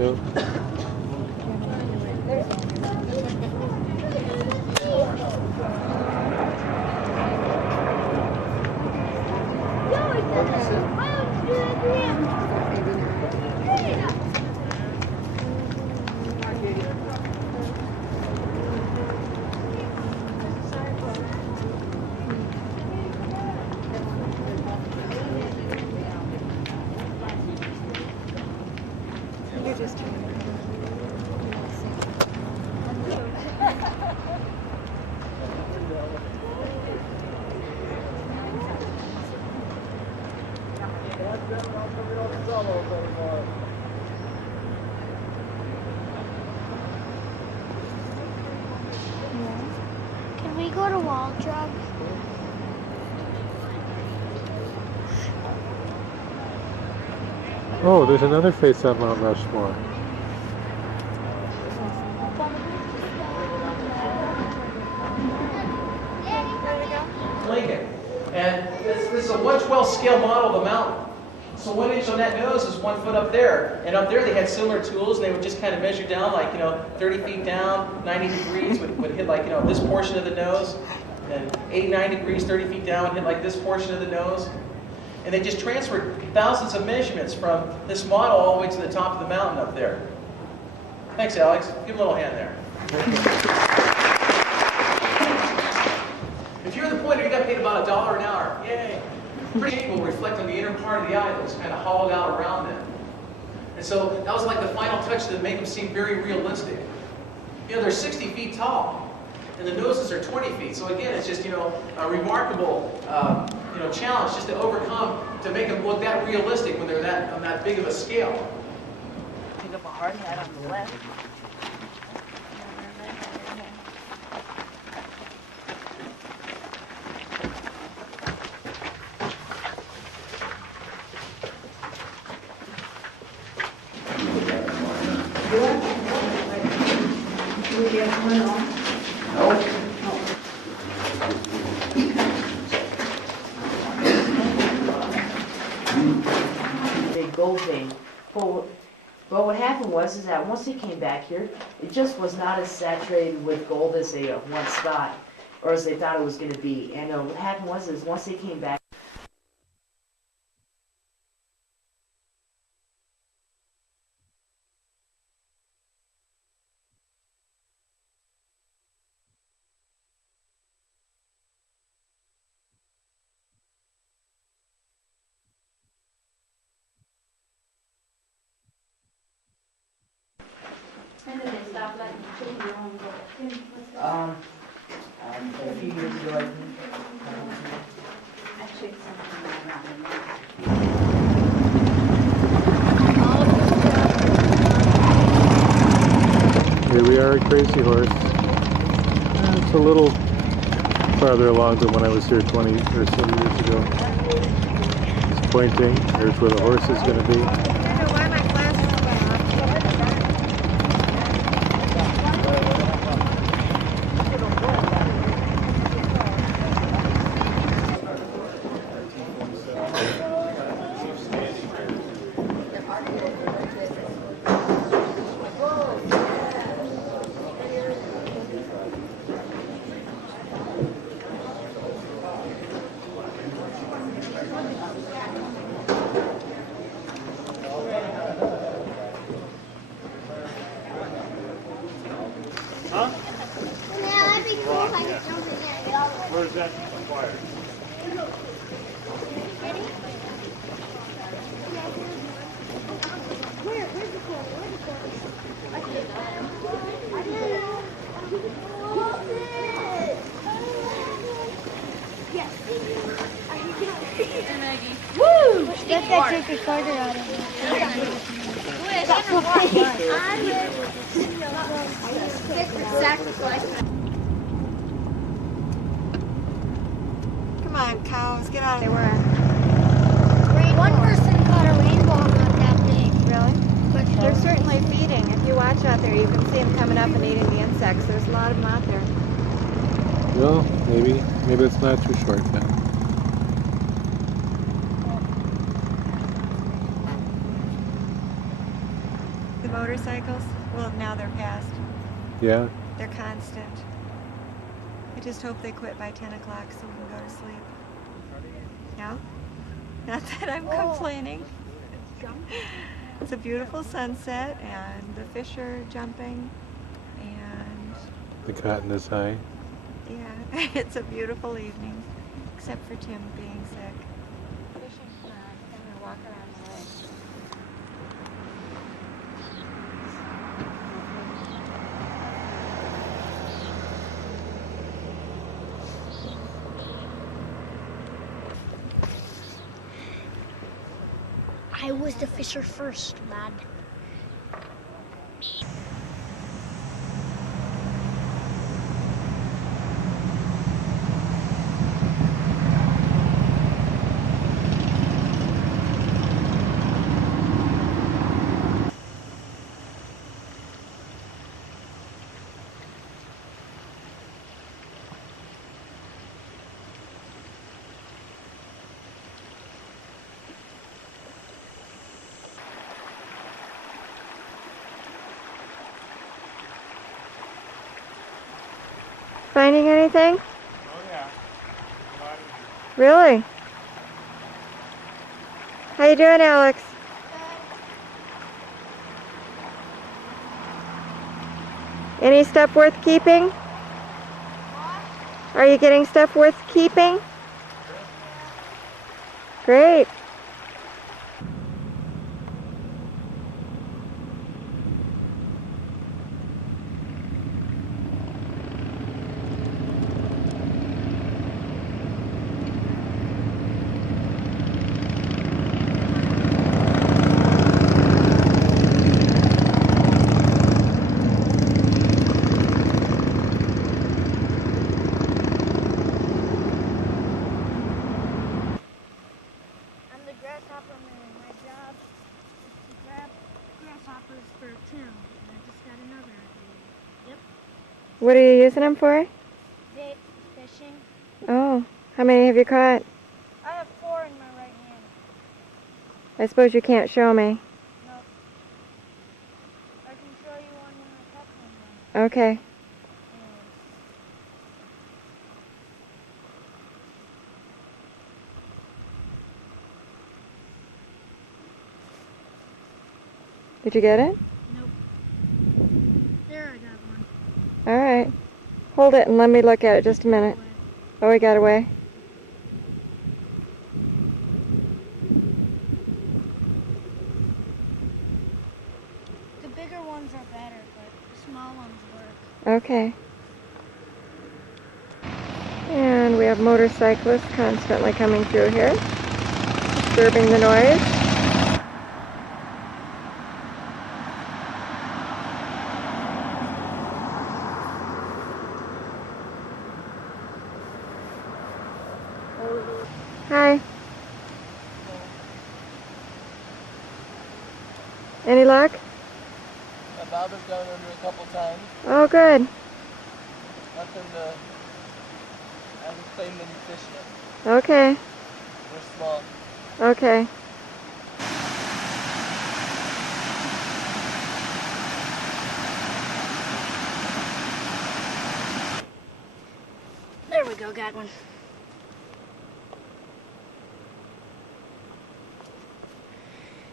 No. What'd you say? Can we go to Wall Drug? Oh, there's another face on Mount Rushmore. Lincoln. And this is a 1/12 scale model of the mountain. So 1 inch on that nose is 1 foot up there. And up there they had similar tools, and they would just kind of measure down, like, 30 feet down, 90 degrees would hit, like, this portion of the nose. And 89 degrees, 30 feet down would hit, like, this portion of the nose. And they just transferred thousands of measurements from this model all the way to the top of the mountain up there. Thanks, Alex. Give a little hand there. If you're the pointer, you got paid about $1 an hour. Yay! Pretty equal, reflecting the inner part of the eye that was kind of hollowed out around them. And so that was like the final touch to make them seem very realistic. They're 60 feet tall, and the noses are 20 feet. So again, it's just, a remarkable, challenge just to overcome to make them look that realistic when they're on that big of a scale. Give them a hard hat on the left. Big gold vein. But what happened was that once they came back here, it just was not as saturated with gold as they once thought, or as they thought it was going to be. And what happened was once they came back, A few years ago, I think. Here we are at Crazy Horse. It's a little farther along than when I was here 20 or so years ago. Pointing, there's where the horse is going to be. I don't know why my flash went off. Come on, cows, get out of the way. One person caught a rainbow, not that big, really. But they're certainly feeding. If you watch out there, you can see them coming up and eating the insects. There's a lot of them out there. No, maybe it's not too far now. The motorcycles, well, now they're past. Yeah. They're constant. I just hope they quit by 10 o'clock so we can go to sleep. Yeah? Not that I'm complaining. It's a beautiful sunset and the fish are jumping and The cotton is high. yeah, it's a beautiful evening, except for Tim being sick. We should walk around the lake. Yeah. I was going the other way. I was the fisher first, Dad. Finding anything? Really? How you doing, Alex? Any stuff worth keeping? Are you getting stuff worth keeping? Great. What are you using them for? Bait fishing. Oh, how many have you caught? I have 4 in my right hand. I suppose you can't show me. No. I can show you one. Okay. Did you get it? All right. Hold it and let me look at it just a minute. Oh, he got away. The bigger ones are better, but the small Okay. And we have motorcyclists constantly coming through here, disturbing the noise. Hi. Any luck? My daughter's gone under a couple times. Oh, good. Nothing to. I haven't claimed them fish yet. Okay. They're small. Okay. There we go, got one.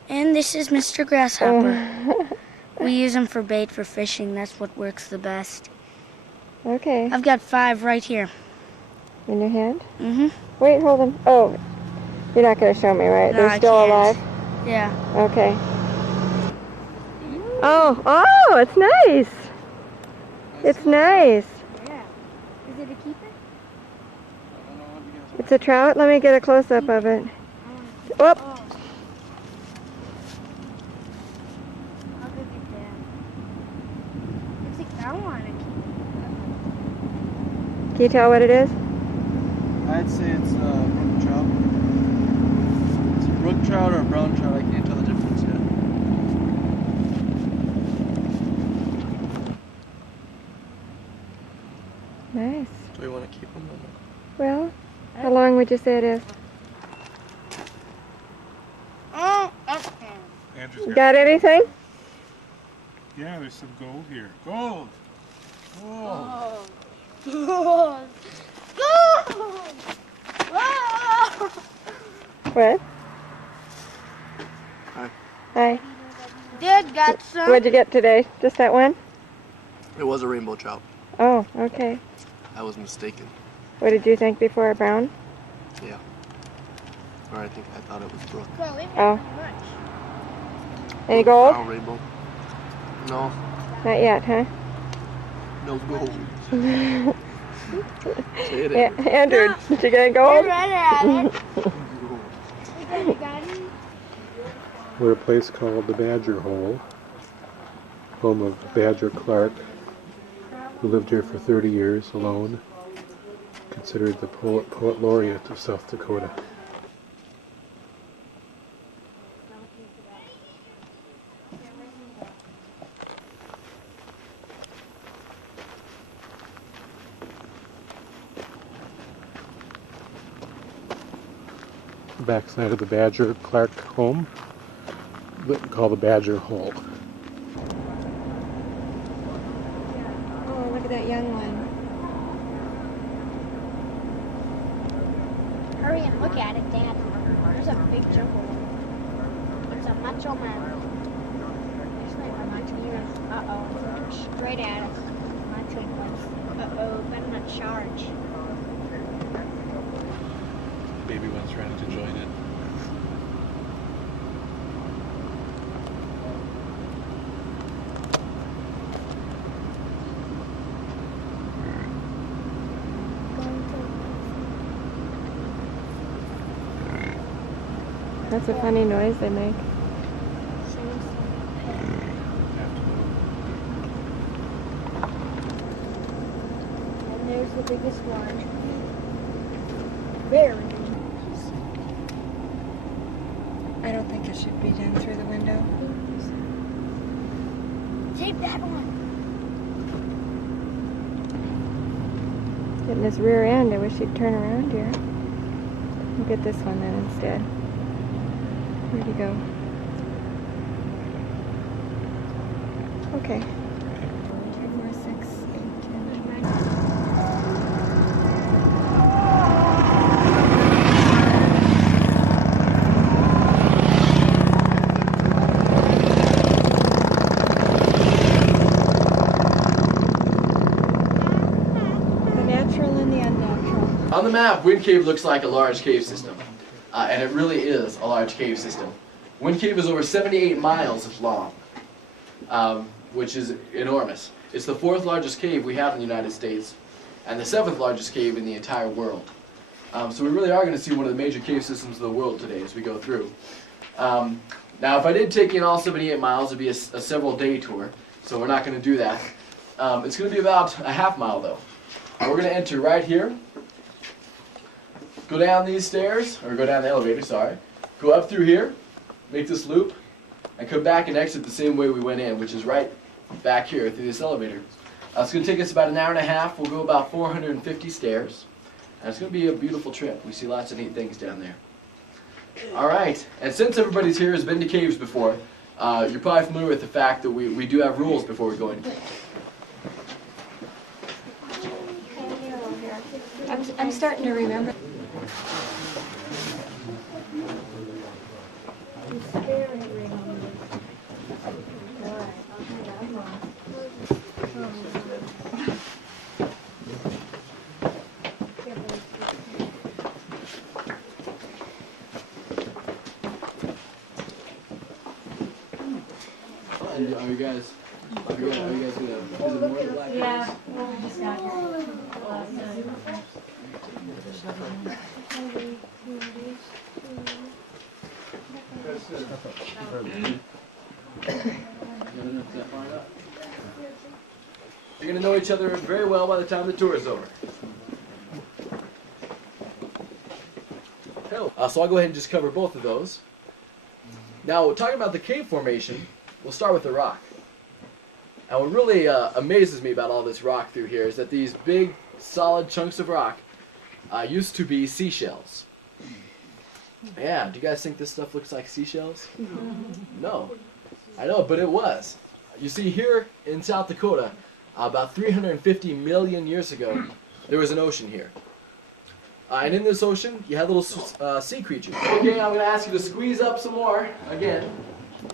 And this is Mr. Grasshopper. We use him for bait for fishing. That's what works the best. Okay. I've got 5 right here. In your hand? Mm-hmm. Wait, hold them. Oh, you're not going to show me, right? No, They're I still can't. alive? Yeah. Okay. Oh, it's nice. It's nice. It's a trout. Let me get a close-up of it. Whoop. Can you tell what it is? I'd say it's a trout. It's a brook trout or a brown trout. I can't tell the difference yet. Nice. Do we want to keep them? Well, how long would you say it is? Andrew's Got anything? Yeah, there's some gold here. Gold! Whoa! What? Hi. Dad got some. What'd you get today? Just that one? It was a rainbow trout. Oh, okay. I was mistaken. What did you think before? Brown? Yeah. Or I thought it was brook. Well, we've Oh. had pretty much. Any gold? Brown rainbow. No. Not yet, huh? No gold. Say it. Yeah, Andrew, did you get gold? Right at it. Hey, Dad, you got any? We're at a place called the Badger Hole, home of Badger Clark, who lived here for 30 years alone, considered the poet laureate of South Dakota. Backside of the Badger Clark home, called the Badger Hole. Oh, look at that young one. Hurry and look at it, Dad. There's a big jumbo. There's a macho man. Uh-oh. Straight at us. Uh-oh, got him on charge. That's a funny noise they make. I don't think it should be done through the window. Take that one. Getting his rear end, I wish he'd turn around here. We'll get this one then instead. Where'd he go? Okay. 2, 4, 6, 8, 10, 20. On the map, Wind Cave looks like a large cave system, and it really is a large cave system. Wind Cave is over 78 miles long. which is enormous. It's the 4th largest cave we have in the United States, and the 7th largest cave in the entire world. So we really are going to see one of the major cave systems of the world today as we go through. Now, if I did take in all 78 miles, it would be a several-day tour, so we're not going to do that. It's going to be about a half mile, though. And we're going to enter right here, go down these stairs, or go down the elevator, sorry, go up through here, make this loop, and come back and exit the same way we went in, which is right back here through this elevator. It's going to take us about an hour and a half. We'll go about 450 stairs. And it's going to be a beautiful trip. We see lots of neat things down there. All right. And since everybody's here has been to caves before, you're probably familiar with the fact that we do have rules before we go in. I'm starting to remember. You're going to know each other very well by the time the tour is over. So I'll go ahead and just cover both of those. Now, we're talking about the cave formation. We'll start with the rock. Now, what really amazes me about all this rock through here is that these big, solid chunks of rock used to be seashells. Yeah, do you guys think this stuff looks like seashells? No. I know, but it was. You see, here in South Dakota, about 350 million years ago, there was an ocean here. And in this ocean, you had little sea creatures. Okay, I'm going to ask you to squeeze up some more. Again,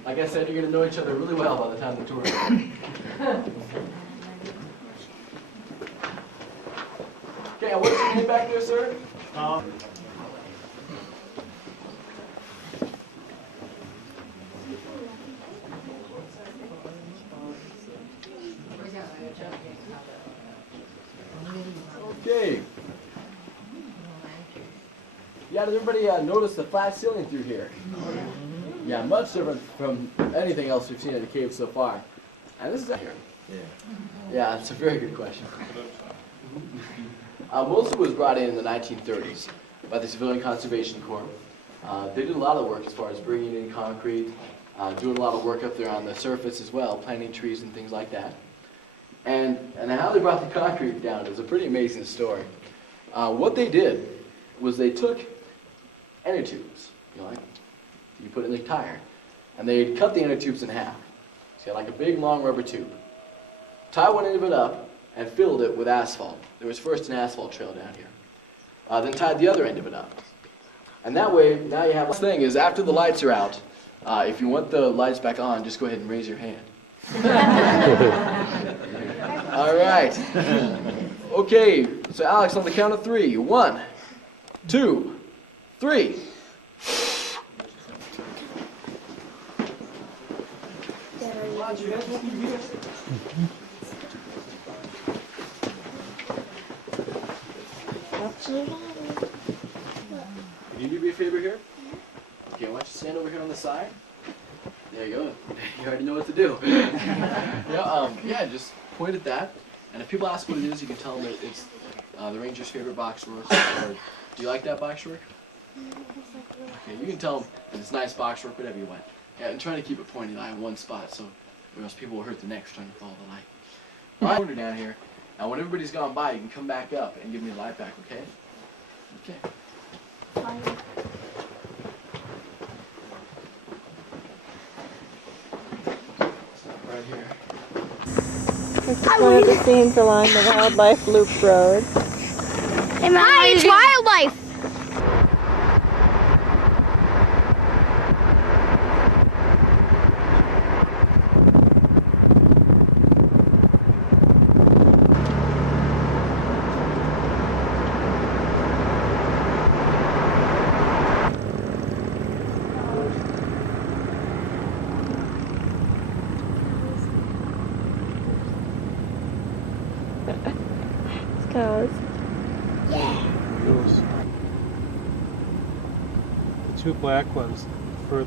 like I said, you're going to know each other really well by the time the tour is over. Okay, what's your name back there, sir? Okay. Yeah, did everybody notice the flat ceiling through here? Yeah, much different from anything else we've seen at the cave so far. And this is here. Yeah, that's a very good question. Most of it was brought in the 1930s by the Civilian Conservation Corps. They did a lot of work as far as bringing in concrete, doing a lot of work up there on the surface as well, planting trees and things like that. And how they brought the concrete down is a pretty amazing story. What they did was they took inner tubes, you put in their tire, and they cut the inner tubes in half. So you had like a big long rubber tube. Tie one end of it up and filled it with asphalt. There was first an asphalt trail down here. Then tied the other end of it up. And that way, now you have this thing is after the lights are out, if you want the lights back on, just go ahead and raise your hand. All right. Okay, so Alex, on the count of 3. 1, 2, 3. Can you do me a favor here? Okay, why don't you stand over here on the side? There you go. You already know what to do. Yeah, just point at that. And if people ask what it is, you can tell them that it's the Ranger's favorite box work. Or, do you like that box work? Okay, you can tell them it's nice box work, whatever you want. Yeah, and try to keep it pointed at one spot, so or else people will hurt the necks trying to follow the light. All right, corner down here. And when everybody's gone by, you can come back up and give me the light back, okay? Okay. Exploring the scenes along the Wildlife Loop Road. Hi, it's wildlife.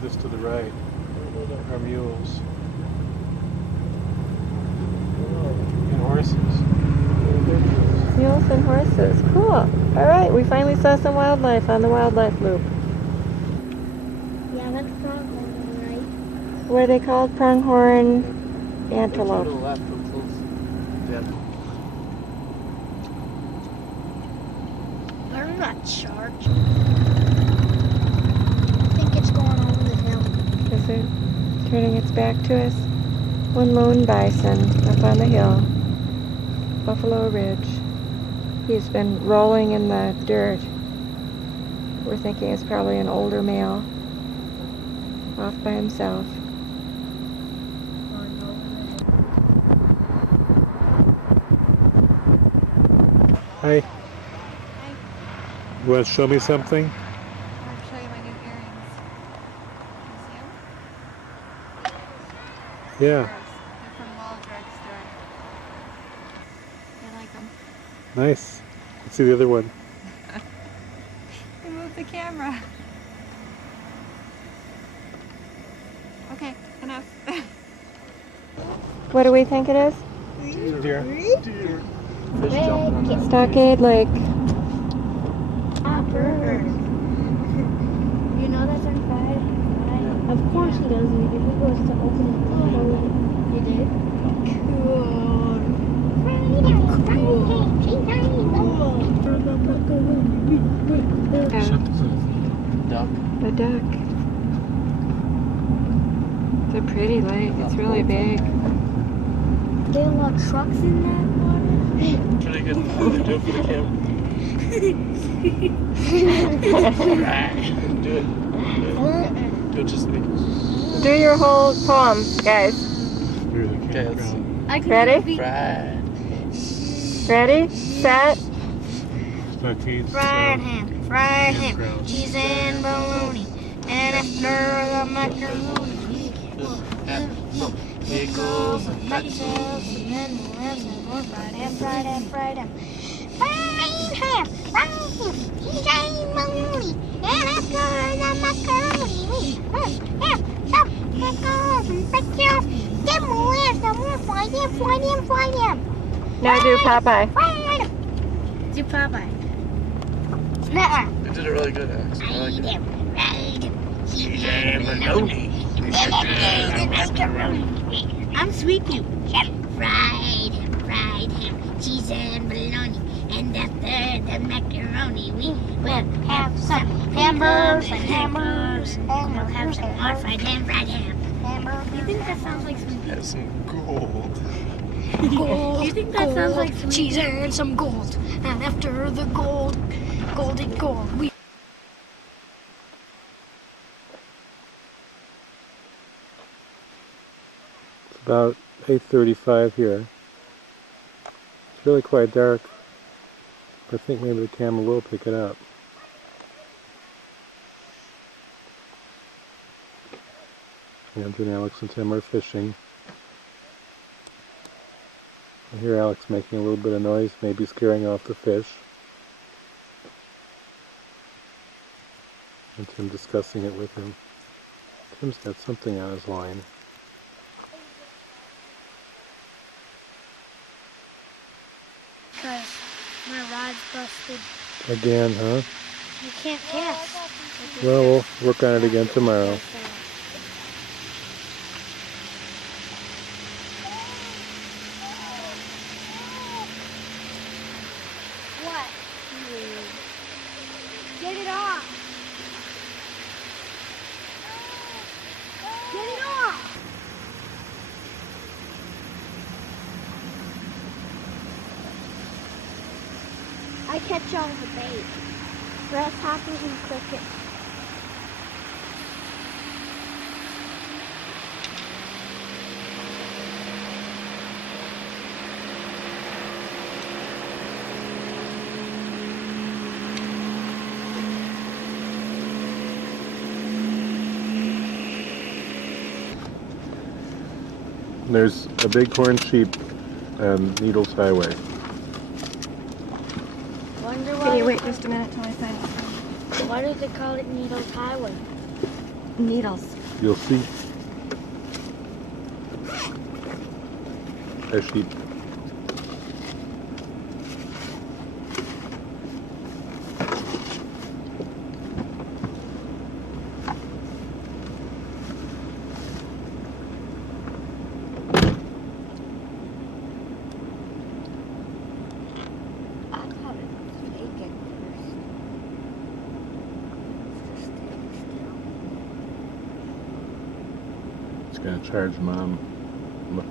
just to the right. Those are mules. And horses. Mules and horses. Cool. All right, we finally saw some wildlife on the wildlife loop. Yeah, that's pronghorn, right? What are they called? Pronghorn antelope. To the left, real close. Yeah. I'm not charged. I think it's going over the hill. Is it turning its back to us? One lone bison up on the hill. Buffalo Ridge. He's been rolling in the dirt. We're thinking it's probably an older male. Off by himself. Going over the hill. Hi. You want to show me something? I'll show you my new earrings. Yeah. I like them. Nice. See the other one. Remove the camera. Okay, enough. What do we think it is? Deer. Deer. Fish jumping on that. Stockade Lake. You know that's on Friday, right? Yeah. Of course he does. He usually goes to opening. You did? Cool. Duck. A duck. It's a pretty lake. It's really big. They allow trucks in that water? Pretty good. Do it for the camera. Do it. Do it just me. Do your whole poem, guys. Here's a campground. Ready? Fried. Ready? Set. Stockade Fried ham, fried ham, campground. cheese and bologna, and after the macaroni, pickles and pretzels, and then more fried ham, fried ham, fried ham. Fried ham, cheese and bologna, and after the macaroni, we have some pickles and pretzels, then more fried ham, fried ham, fried ham. Now do Popeye. Fried ham. Do Popeye. Nuh-uh. You did it really good, Alex. I like it. I'm sweeping. Fried ham, cheese and bologna, and after the macaroni, we will have some hamburgers and hammers, and we'll have some more fried ham. Hamburgers. You think that sounds like some? Have some gold. You think that sounds like some cheese and some gold, and after the golden gold, we. About 8:35 here. It's really quite dark. I think maybe the camera will pick it up. Andrew and Alex and Tim are fishing. I hear Alex making a little bit of noise, maybe scaring off the fish. And Tim discussing it with him. Tim's got something on his line. Because my rod's busted. Again, huh? You can't cast. Well, we'll work on it again tomorrow. What? Get it off. Get it off. I catch on the bait. Grasshoppers and crickets. There's a bighorn sheep and Needles Highway. Can you wait just a minute till I find it? Why do they call it Needles Highway? needles. You'll see. As she gonna charge Mom. Look,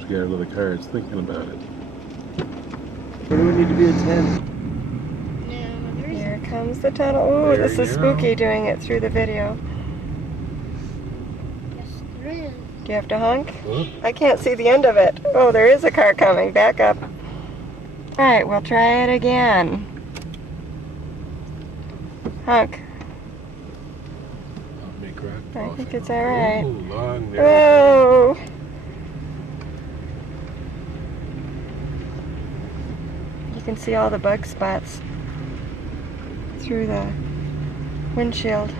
she got out of the car. It's thinking about it. Here comes the tunnel. Oh, this is spooky doing it through the video. Do you have to honk? I can't see the end of it. Oh, there is a car coming. Back up. All right, we'll try it again. Honk. I think it's all right. Whoa! You can see all the bug spots through the windshield.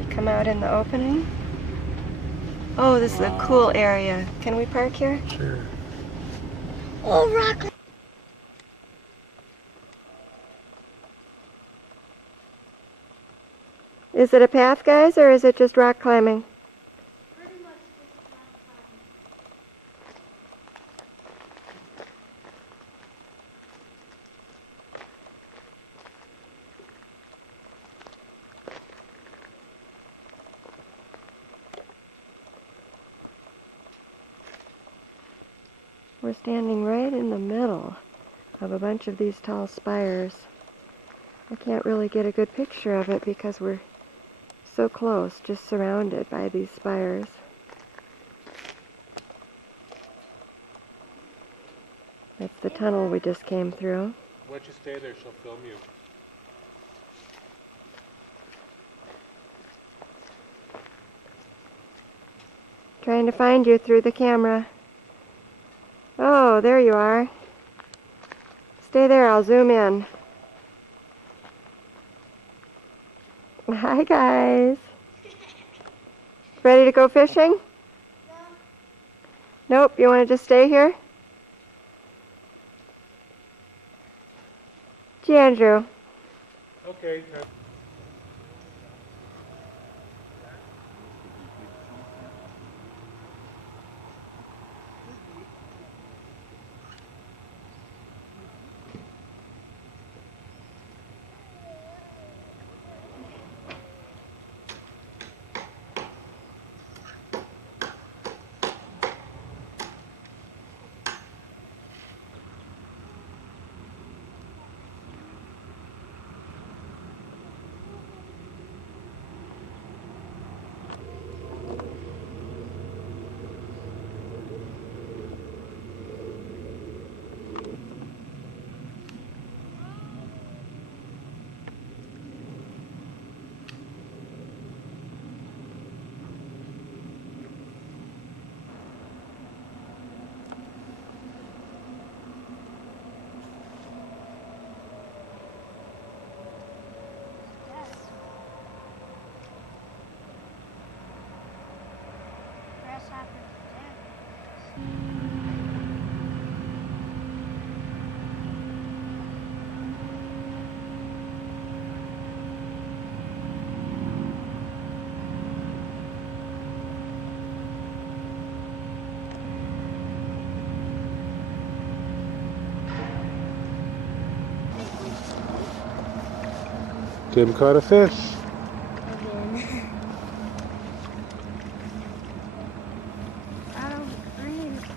You come out in the opening. Oh, this is a cool area. Can we park here? Sure. Oh, rock! Is it a path, guys, or is it just rock climbing? We're standing right in the middle of a bunch of these tall spires. I can't really get a good picture of it because we're so close, just surrounded by these spires. That's the tunnel we just came through. Why don't you stay there? She'll film you. Trying to find you through the camera. Oh, there you are. Stay there, I'll zoom in. Hi guys. Ready to go fishing? Nope, you want to just stay here? Gee, Andrew. Okay, time. Tim caught a fish. Again. I need to see.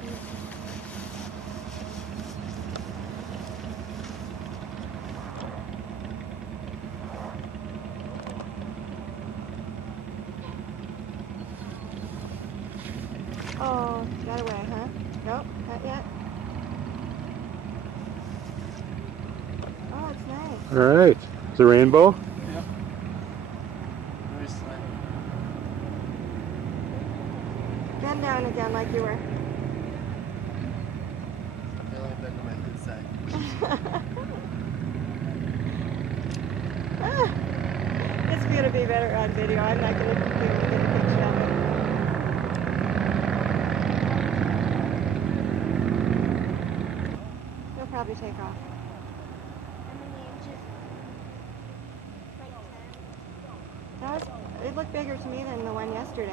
Oh, no way, huh? Nope, not yet. Oh, it's nice. All right. It's a rainbow. Yep. Very slimy. Get down again like you were. I like that on my inside. to be better on video. I'm not going to get a picture of it. We'll probably take off. No, it looked bigger to me than the one yesterday.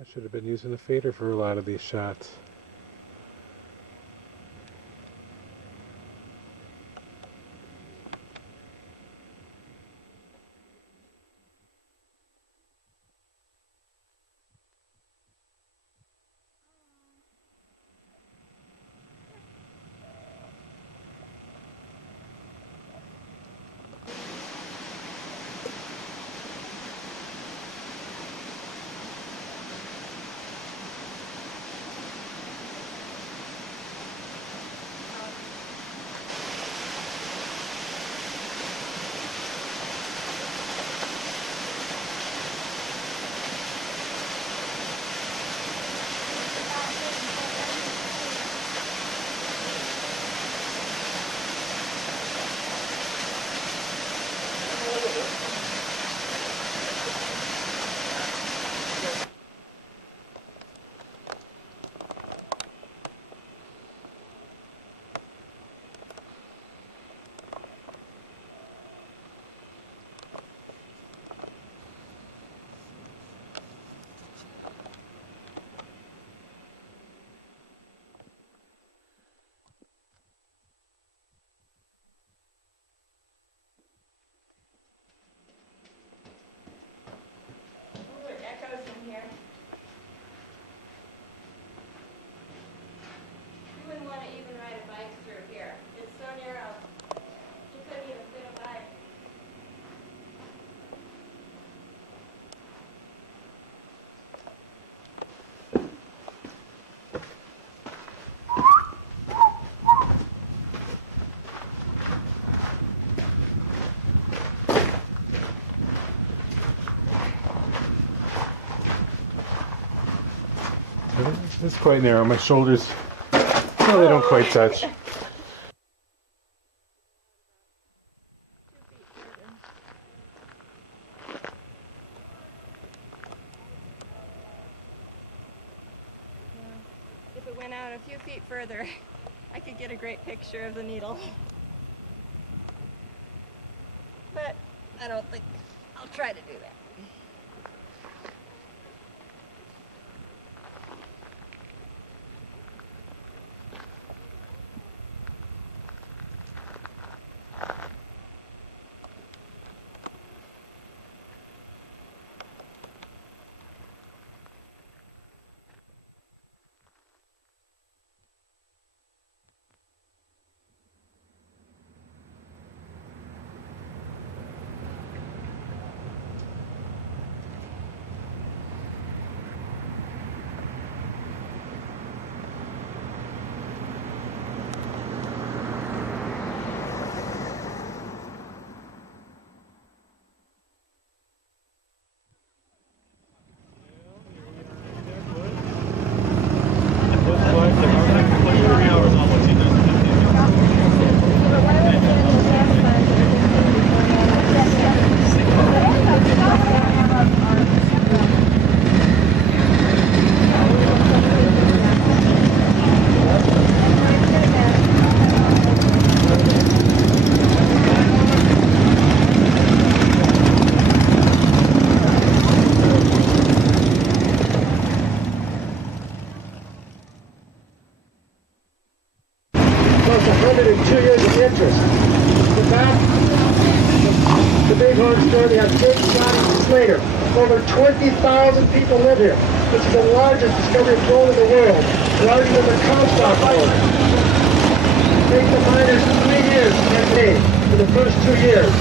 I should have been using a fader for a lot of these shots. Quite narrow. My shoulders, well, they don't quite touch. If it went out a few feet further, I could get a great picture of the needle. But I don't think I'll try to do that. I can play 3 hours on once you lose 15 minutes. Yeah, but why was he on the task line for the 15 before he had it would have been 1750. larger than the Comstock load. Take the miners 3 years per day for the first 2 years.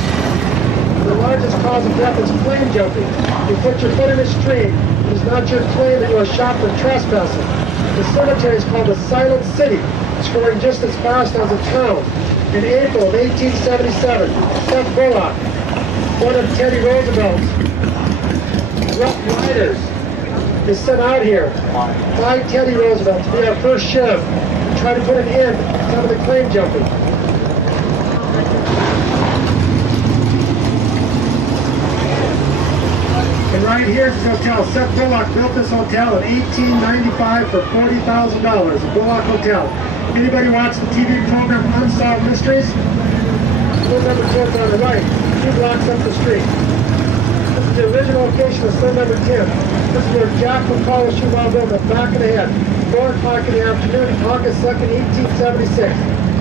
The largest cause of death is claim jumping. You put your foot in a stream, it is not your claim that you are shot for trespassing. The cemetery is called the Silent City. It's growing just as fast as a town. In April of 1877, Seth Bullock, one of Teddy Roosevelt's Rough Riders, is sent out here by Teddy Roosevelt to be our first sheriff and try to put an end to some of the claim jumping. And right here's his hotel. Seth Bullock built this hotel in 1895 for $40,000, the Bullock Hotel. Anybody watch the TV program Unsolved Mysteries? Room number 10 is on the right, 2 blocks up the street. This is the original location of cell number 10. This is where Jack McCall shoot Wild Bill in the back of the head. 4 o'clock in the afternoon, August 2nd, 1876.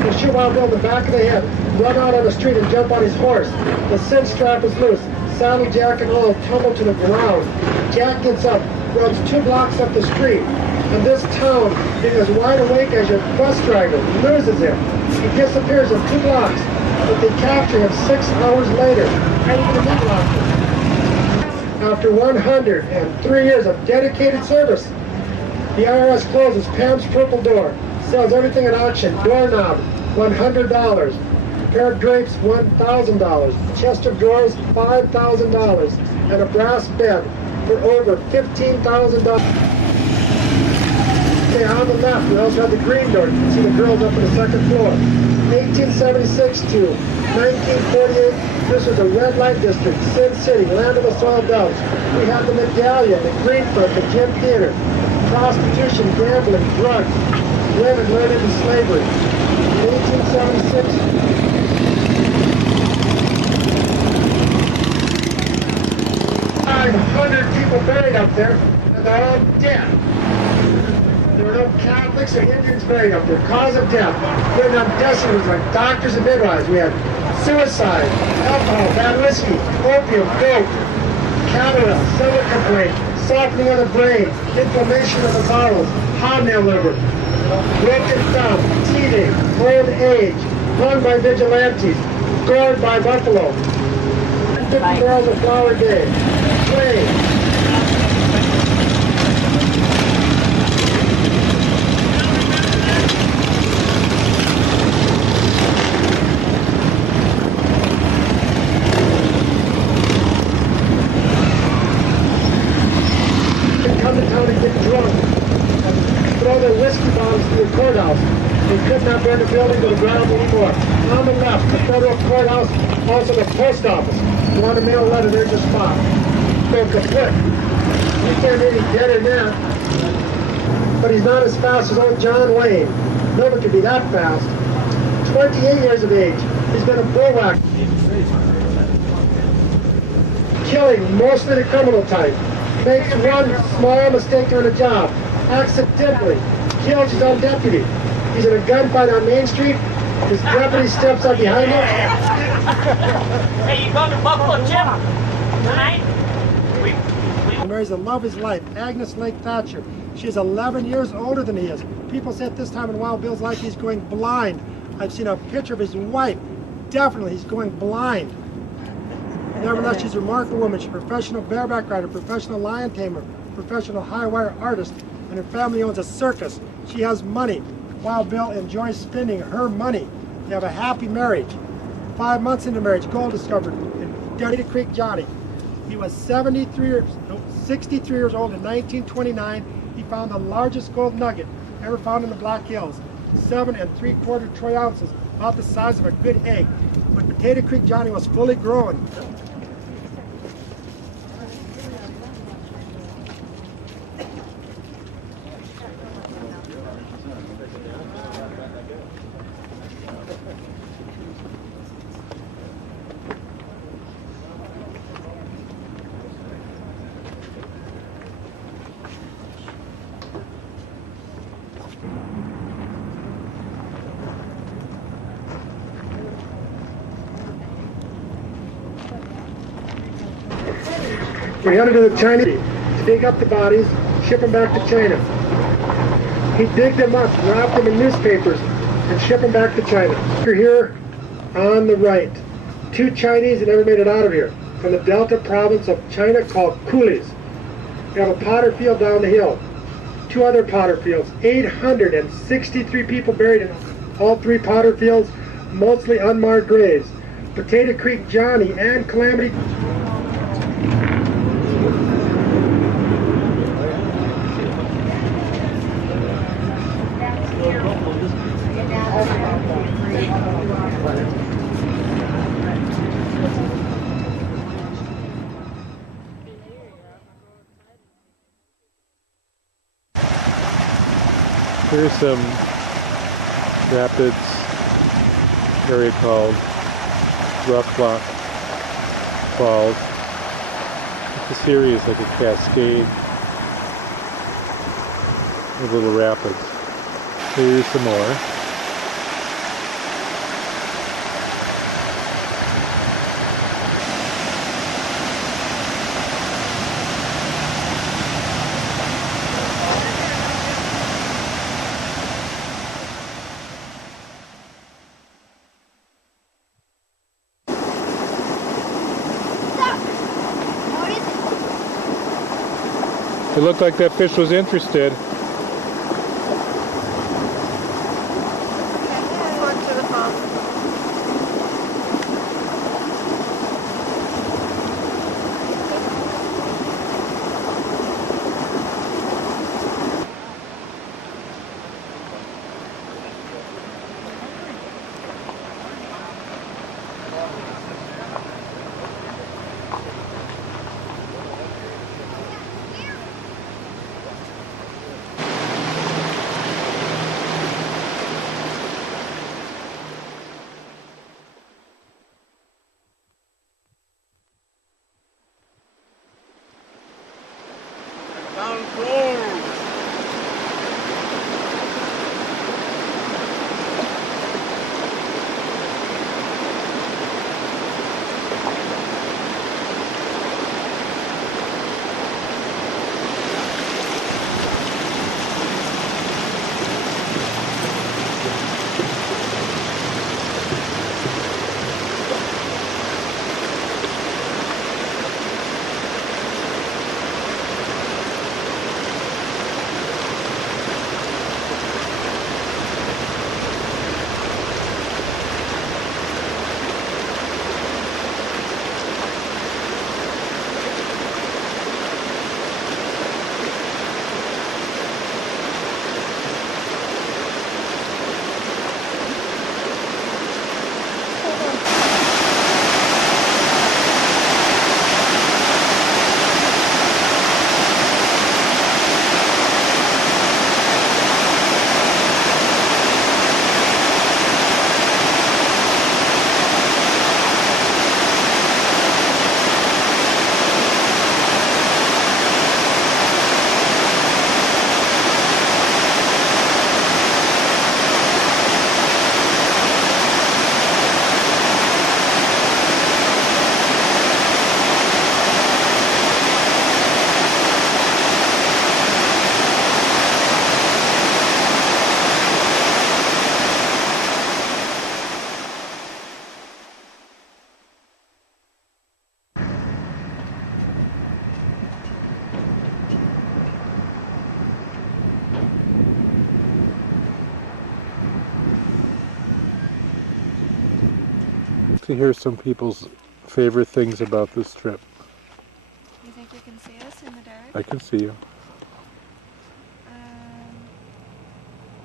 He'll shoot Wild Bill in the back of the head, run out on the street and jump on his horse. The cinch strap is loose. Saddle, Jack, and all tumble to the ground. Jack gets up, runs 2 blocks up the street, and this town, being as wide awake as your bus driver, loses him. He disappears in 2 blocks, but they capture him 6 hours later. How are you going to meet Lockwood? After 103 years of dedicated service, the IRS closes Pam's Purple Door, sells everything at auction, doorknob, $100. Pair of drapes, $1,000. Chest of drawers, $5,000. And a brass bed for over $15,000. Okay, on the left, we also have the green door. You can see the girls up on the 2nd floor. 1876 to 1948, this is a red light district, Sin City, land of the soil doves. We have the Medallion, the Greenfoot, the Gym Theater, prostitution, gambling, drugs, women murdered in slavery. In 1876, 500 people buried up there, and they're all dead. There are no Catholics or Indians buried up there. Cause of death, putting on destinies like doctors and midwives. We had suicide, alcohol, bad whiskey, opium, dope, catarrh, stomach complaint, softening of the brain, inflammation of the bowels, hobnail liver, broken thumb, teething, old age, run by vigilantes, gored by buffalo. 50 girls a flower day. Play. Come to town and get drunk and throw their whiskey bombs through the courthouse. They could not burn the building to the ground before. On the left, the federal courthouse, also the post office. You want to mail a letter, there's your spot. Go kaput. You can't really get in there. But he's not as fast as old John Wayne. No one could be that fast. 28 years of age. He's been a pro actor. Killing most of the criminal type. Makes one small mistake during a job. Accidentally kills his own deputy. He's in a gunfight on Main Street. His deputy steps up behind him. Hey, you going to Buffalo, Chip? Tonight? He marries the love of his life, Agnes Lake Thatcher. She's 11 years older than he is. People say at this time in Wild Bill's life he's going blind. I've seen a picture of his wife. Definitely, he's going blind. Nevertheless, she's a remarkable woman. She's a professional bareback rider, professional lion tamer, professional high wire artist, and her family owns a circus. She has money. Wild Bill enjoys spending her money. They have a happy marriage. 5 months into marriage, gold discovered in Cedar Creek, Johnny. He was 63 years old in 1929. He found the largest gold nugget ever found in the Black Hills. 7 3/4 troy ounces, about the size of a good egg. When Potato Creek Johnny was fully grown. We're headed to the Chinese to dig up the bodies, ship them back to China. He'd dig them up, wrap them in newspapers, and ship them back to China. You're here on the right. 2 Chinese that never made it out of here, from the Delta province of China called coolies. We have a potter field down the hill. 2 other potter fields. 863 people buried in all 3 potter fields, mostly unmarked graves. Potato Creek Johnny and Calamity. Here's some rapids, area called Rough Rock Falls. This area is like a cascade over the rapids. Here's some more. It looked like that fish was interested. Here's some people's favorite things about this trip. You think you can see us in the dark? I can see you.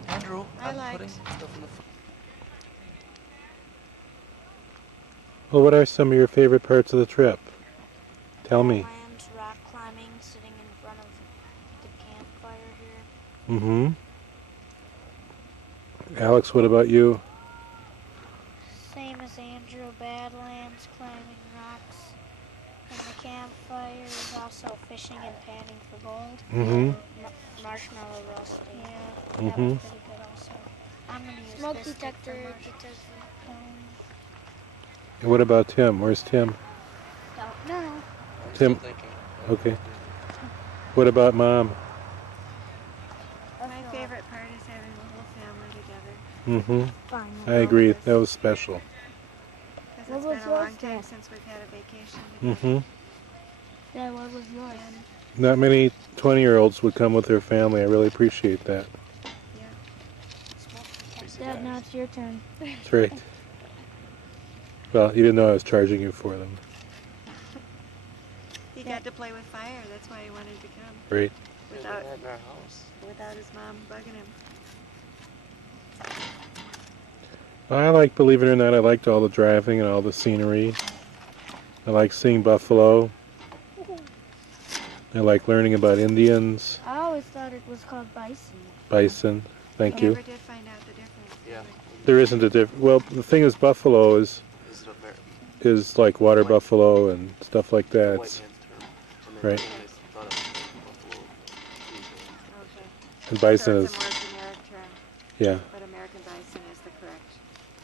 Andrew, I'm liked- putting stuff in the Well, what are some of your favorite parts of the trip? Tell me. Badlands, rock climbing, sitting in front of the campfire here. Alex, what about you? Same as Andrew, Badlands, climbing rocks, at the campfire, also fishing and panning for gold. Marshmallow roasting. That was good also. I'm gonna use smoke detector. And what about Tim? Where's Tim? Don't know. Tim. Okay. What about Mom? My favorite part is having the whole family together. Fine. I agree. That was special. Because it's been a long time since we've had a vacation. Dad, what was yours? Not many 20-year-olds would come with their family. I really appreciate that. Dad, now it's your turn. That's right. Well, you didn't know I was charging you for them. He got to play with fire. That's why he wanted to come. Right. Without his mom bugging him. I like, believe it or not, I liked all the driving and all the scenery. I like seeing buffalo. I like learning about Indians. I always thought it was called Bison. Bison. Thank you. Never did find out the difference. Yeah. There isn't a difference. Well, the thing is, buffalo is like water buffalo and stuff like that. White man's term. And then Right. they thought it was buffalo. And bison So is, it's a more generic term. yeah, But American bison is the correct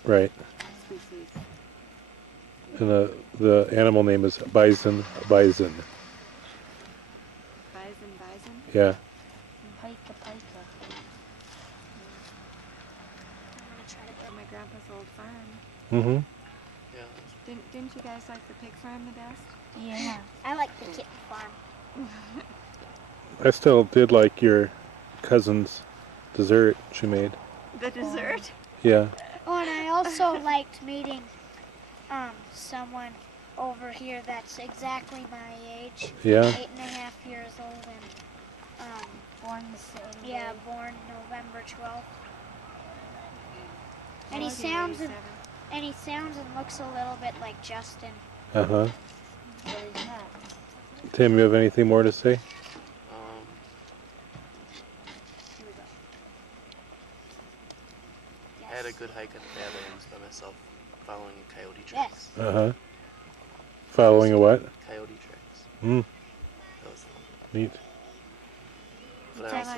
right. species. And the animal name is bison. Bison. Yeah. My grandpa's old farm. Mhm. Didn't you guys like the pig farm the best? Yeah. I like the kitten farm. I still did like your cousin's dessert she made. The dessert? Yeah. Oh, and I also liked meeting someone over here that's exactly my age. Yeah. 8.5 years old and born the same. Yeah, born November 12th. And he sounds and looks a little bit like Justin. Uh-huh. Tim, you have anything more to say? I had a good hike in the Badlands by myself, following coyote tracks. Yes. Uh-huh. Following a what? Coyote tracks. Mm. That was Neat. But I also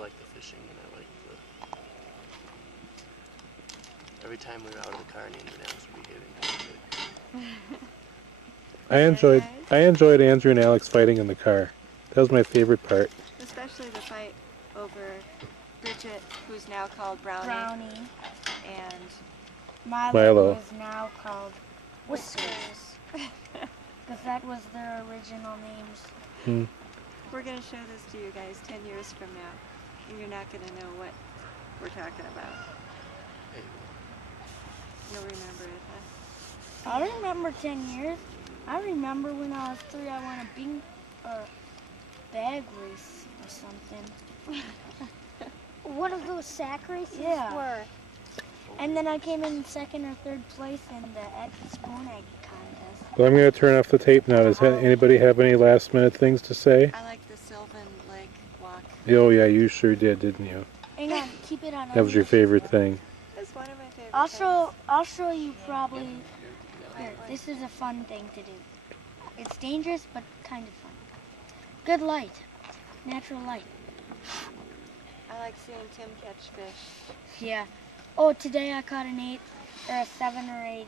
like the fishing. And I like the every time we were out of the car, I needed an Alex I enjoyed Andrew and Alex fighting in the car. That was my favorite part. Especially the fight over Bridget, who's now called Brownie. And Milo. is now called Whiskers. Because that was their original names. Hmm. We're going to show this to you guys 10 years from now. And you're not going to know what we're talking about. You'll remember it. I remember 10 years. I remember when I was 3, I won a bag race or something. One of those sack races? Yeah. Where? And then I came in 2nd or 3rd place in the egg spoon egg contest. Well, I'm going to turn off the tape now. Does anybody have any last minute things to say? I like the Sylvan Lake walk. Oh yeah, you sure did, didn't you? Hang on, keep it on. That was your favorite thing. It's one of my favorite I'll show you probably. Here, this is a fun thing to do. It's dangerous, but kind of fun. Good light. Natural light. I like seeing Tim catch fish. Yeah. Oh, today I caught an 8 or a 7 or 8